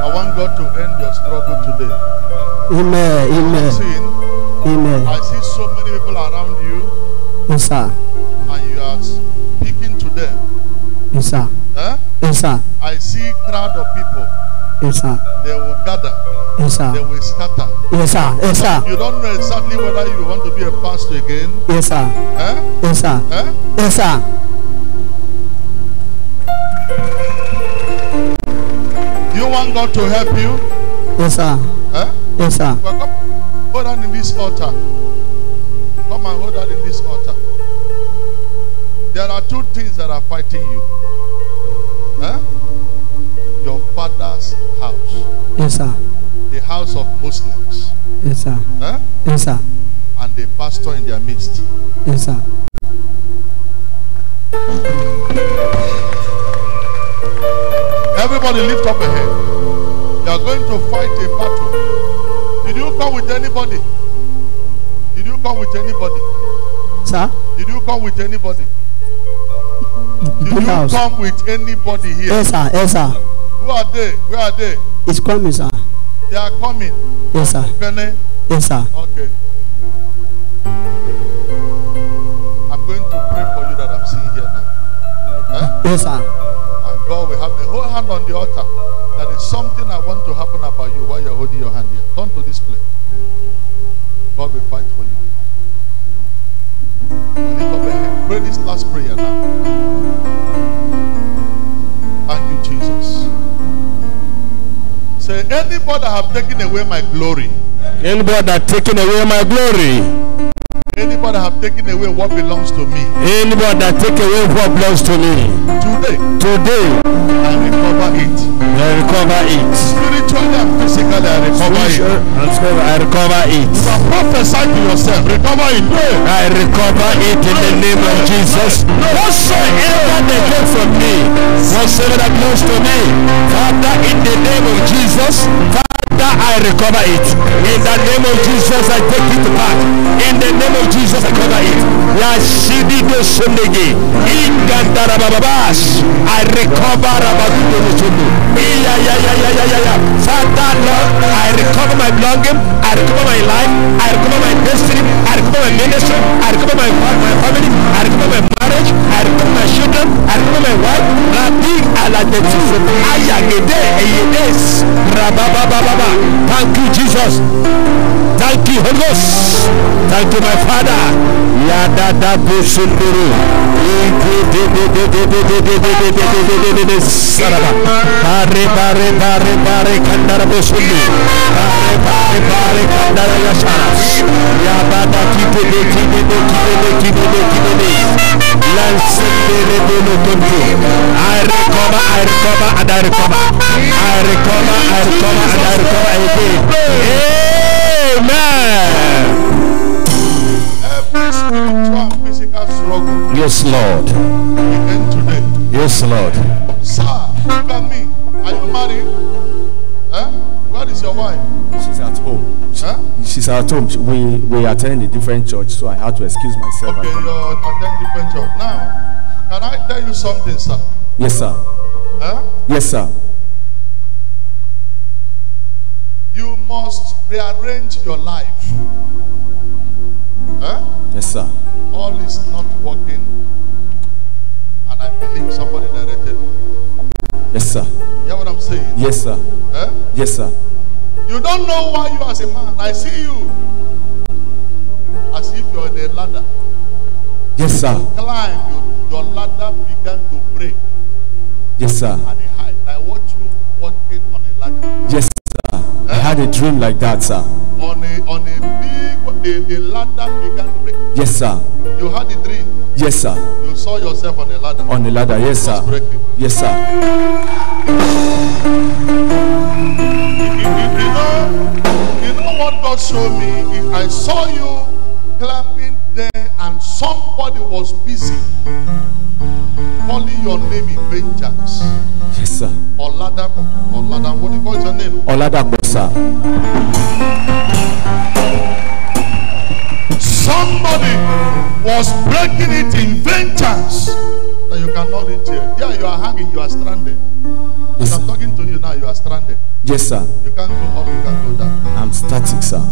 I want God to end your struggle today. Amen. Amen. Amen. I see so many people around you. Yes, sir. And you are speaking to them. Yes, sir. Huh? Yes, sir. I see a crowd of people. Yes, sir. They will gather. Yes, sir. They will scatter. Yes, sir. Yes, sir. You don't know exactly whether you want to be a pastor again. Yes, sir. Huh? Yes, sir. Huh? Yes, sir. Do you want God to help you? Yes, sir. Huh? Yes, sir. Well, come, hold on in this altar. Come and hold on in this altar. There are two things that are fighting you. Huh? Your father's house. Yes, sir. The house of Muslims. Yes, sir. Huh? Yes, sir. And the pastor in their midst. Yes, sir. Everybody lift up a hand. You are going to fight a battle. Did you come with anybody? Did you come with anybody? Sir? Did you come with anybody? Did you come with anybody here? Yes, sir. Yes, sir. Who are they? Where are they? It's coming, sir. They are coming. Yes, sir. Okay. Yes, sir. Okay. I'm going to pray for you that I'm seeing here now. Huh? Yes, sir. And God will have a whole hand on the altar. There is something I want to happen about you while you're holding your hand here. Turn to this place. God will fight for you. Lift up your hand. Pray this last prayer now. Thank you, Jesus. Say, anybody that have taken away my glory. Anybody that taken away my glory. Anybody that have taken away what belongs to me. Anybody that take away what belongs to me. Today, I recover it. I recover it. Spiritually and physically, I recover it. I recover it. So prophesy to yourself. Recover it. I recover it in the name of Jesus. Whatsoever they get from me, whatsoever that belongs to me, Father, in the name of Jesus, I recover it. In the name of Jesus, I take it back. In the name of Jesus, I recover it. I recover Father, Lord, I recover my belonging, I recover my life, I recover my destiny, I recover my ministry, I recover my family, I recover my marriage, I recover my children, I recover my wife. Thank you, Jesus. Thank you, Holy Ghost. Thank you, my Father. Yadada Busunduru. Bare Kandara Busundu. Bare Kandara Yasharas. Yabada Kibele. I recover and I recover. I recover and I recover again. Amen. Every spiritual and physical struggle. Yes, Lord. Begin today. Yes, Lord. Sir, look at me. Are you married? Huh? Where is your wife? She's at home. Huh? She's at home. We attend a different church, so I had to excuse myself. Okay, you attend different church. Now, can I tell you something, sir? Yes, sir. Huh? Yes, sir. You must rearrange your life. Huh? Yes, sir. All is not working, and I believe somebody directed you. Yes, sir. You hear what I'm saying? Yes, sir. Huh? Yes, sir. You don't know why you as a man. I see you as if you're in a ladder. Yes, sir. You climb, your ladder began to break. Yes, sir. And a height. I watch you walking on a ladder. Yes, sir. I had a dream like that, sir. On a big, the ladder began to break. Yes, sir. You had a dream. Yes, sir. You saw yourself on a ladder. On the ladder, yes, sir. Breaking. Yes, sir. You know what God showed me? I saw you somebody was busy calling your name in vengeance. Yes, sir. Oladapo. What do you call your name? Oladapo, sir. Somebody was breaking it in vengeance that you cannot reach here. Yeah, you are hanging, you are stranded. Yes, I'm talking to you now, you are stranded. Yes, sir. You can't go up, you can't go down. I'm static, sir.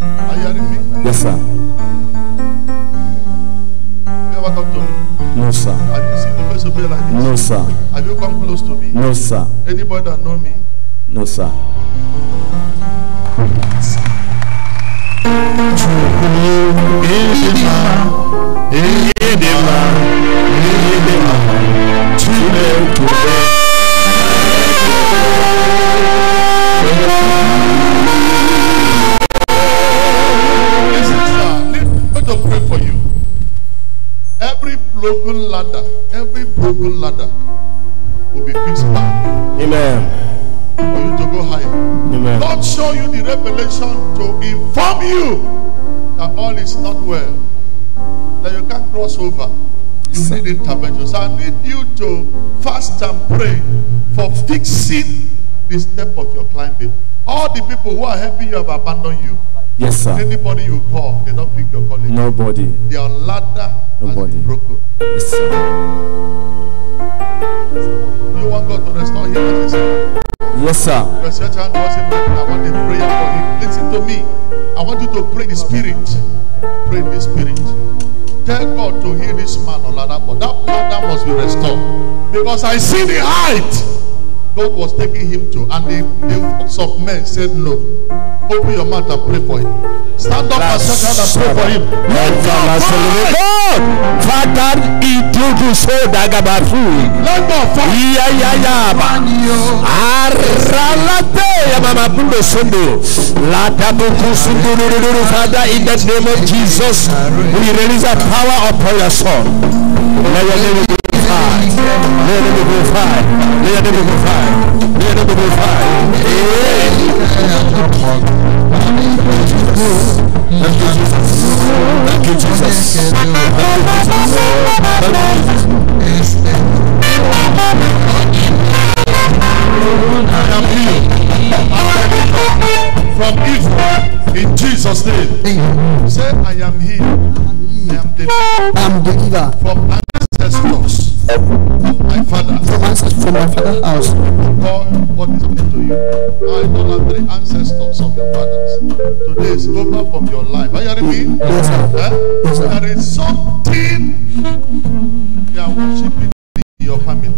Are you hearing me? Yes, sir. Have you ever talked to me? No, sir. Have you seen me face to face like this? No, sir. Have you come close to me? No, sir. Anybody that know me? No, sir. To pray for you. Every broken ladder will be fixed back. Amen. For you to go higher. Amen. God show you the revelation to inform you that all is not well. That you can't cross over. You need intervention. So I need you to fast and pray for fixing the step of your climbing. All the people who are helping you have abandoned you. Yes, sir. Anybody you call, they don't pick your calling. Nobody. Their ladder has been broken. Yes, sir. You want God to restore him as he said? Yes, sir. I want a prayer for him. Listen to me. I want you to pray in the spirit. Pray in the spirit. Tell God to heal this man on ladder, but that ladder must be restored. Because I see the height God was taking him to, and the works of men said no. Open your mouth and pray for him. Stand up and stretch out and pray for him. Let God Father, itugu so dagabafu. Let God fight. Aralate ya mama bundo sundo. Lata buku sundo. Father, in the name of Jesus, we release a power upon your son. Let your name be glorified. Let your name be glorified. Let your name be glorified. Let your name be glorified. Thank you, Jesus. Thank you, Jesus. Thank you, Jesus. I am healed from evil in Jesus' name. Say, I am healed. I am delivered from ancestors of my father. From my father's house. God, what is happening to you? Idolatry, ancestors of your fathers. Today is over from your life. Are you hearing me? Yes, sir. Yes, sir. There is something they are worshiping in your family.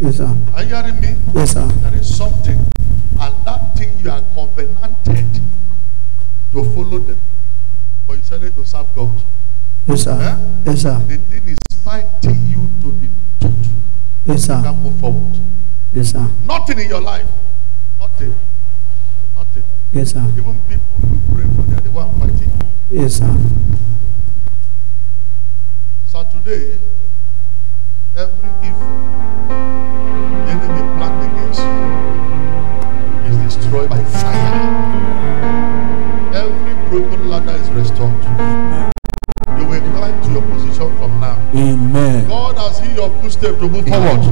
Yes, sir. Are you hearing me? Yes, sir. There is something, and that thing you are covenanted to follow them, but you said it to serve God. Yes, sir. Yes, sir. The thing is fighting you to the truth. Yes, sir. You can move forward. Yes, sir. Nothing in your life. Nothing. Nothing. Yes, sir. Even people you pray for, they are the one fighting you. Yes, sir. So today, every evil the enemy planned against you is destroyed by fire. Every broken ladder is restored. You will climb to your position from now. Amen. God has healed your footstep to move forward.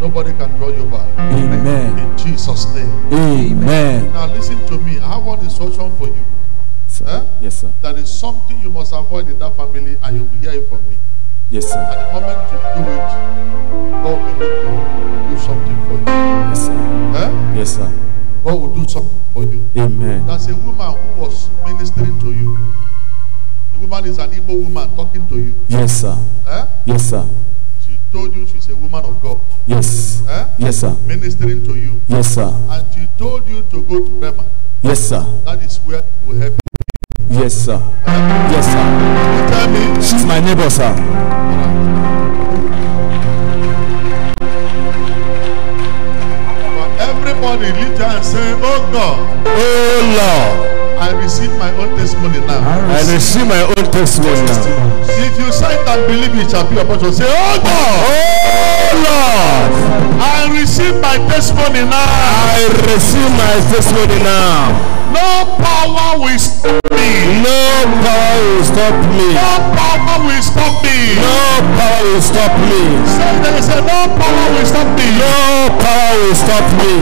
Nobody can draw you back. Amen. In Jesus' name. Amen. Now listen to me. I have one instruction for you. Yes, sir. There is something you must avoid in that family, and you will hear it from me. Yes, sir. At the moment you do it, God will begin to do something for you. Yes, sir. Yes, sir. God will do something for you. Amen. There's a woman who was ministering to you. The woman is an Igbo woman talking to you. Yes, sir. Yes, sir. She told you she's a woman of God. Yes. Yes, sir. Ministering to you. Yes, sir. And she told you to go to Rema. Yes, sir. That is where we will help you. Yes, sir. Yes, sir. You tell me. She's my neighbor, sir. Everybody lift your hand and say, oh God. Oh Lord. I receive my own testimony now. I receive my own testimony now. If you say it and believe it shall be your portion, say, oh God. Oh Lord. I receive my testimony now. I receive my testimony now. No power will stop me. me. No power will stop me. No power will stop me. No power will stop me. Say no power will stop me. No power will stop me.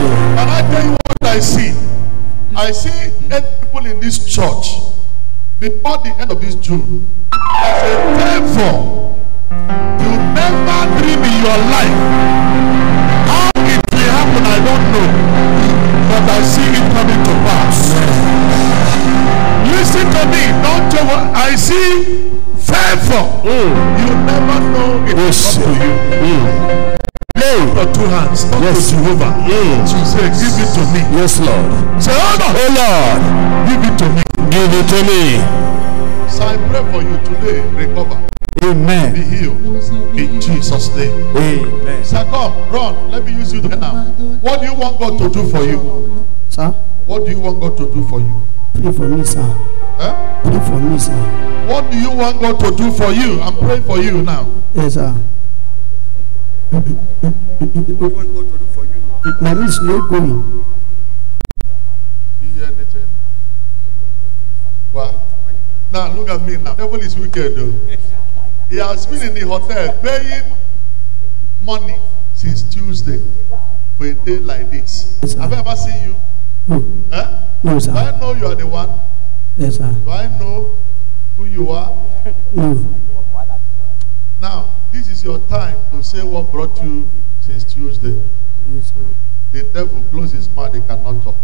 And I tell you what I see. I see 8 people in this church before the end of this June. As a favor, you never dream in your life. How it will happen, I don't know. But I see it coming to pass. Listen to me, don't you worry. I see favor. You never know it will come to you. Your 2 hands, not to Jehovah. So say, give it to me. Yes, Lord. Say, oh Lord, give it to me. Give it to me. So I pray for you today, recover. Amen. Be healed. In Jesus' name. Amen. Sir, come, run. Let me use you now. What do you want God to do for you? Sir? What do you want God to do for you? Pray for me, sir. Huh? Pray for me, sir. What do you want God to do for you? I'm praying for you now. Yes, sir. My name is not going. You hear anything? Well, now look at me now. The devil is wicked though. He has been in the hotel paying money since Tuesday for a day like this. Yes, have I ever seen you? No. Huh? No, sir. Do I know you are the one? Yes, sir. Do I know who you are? No. Now, this is your time to say what brought you since Tuesday. Yes, sir. The devil close his mouth, they cannot talk.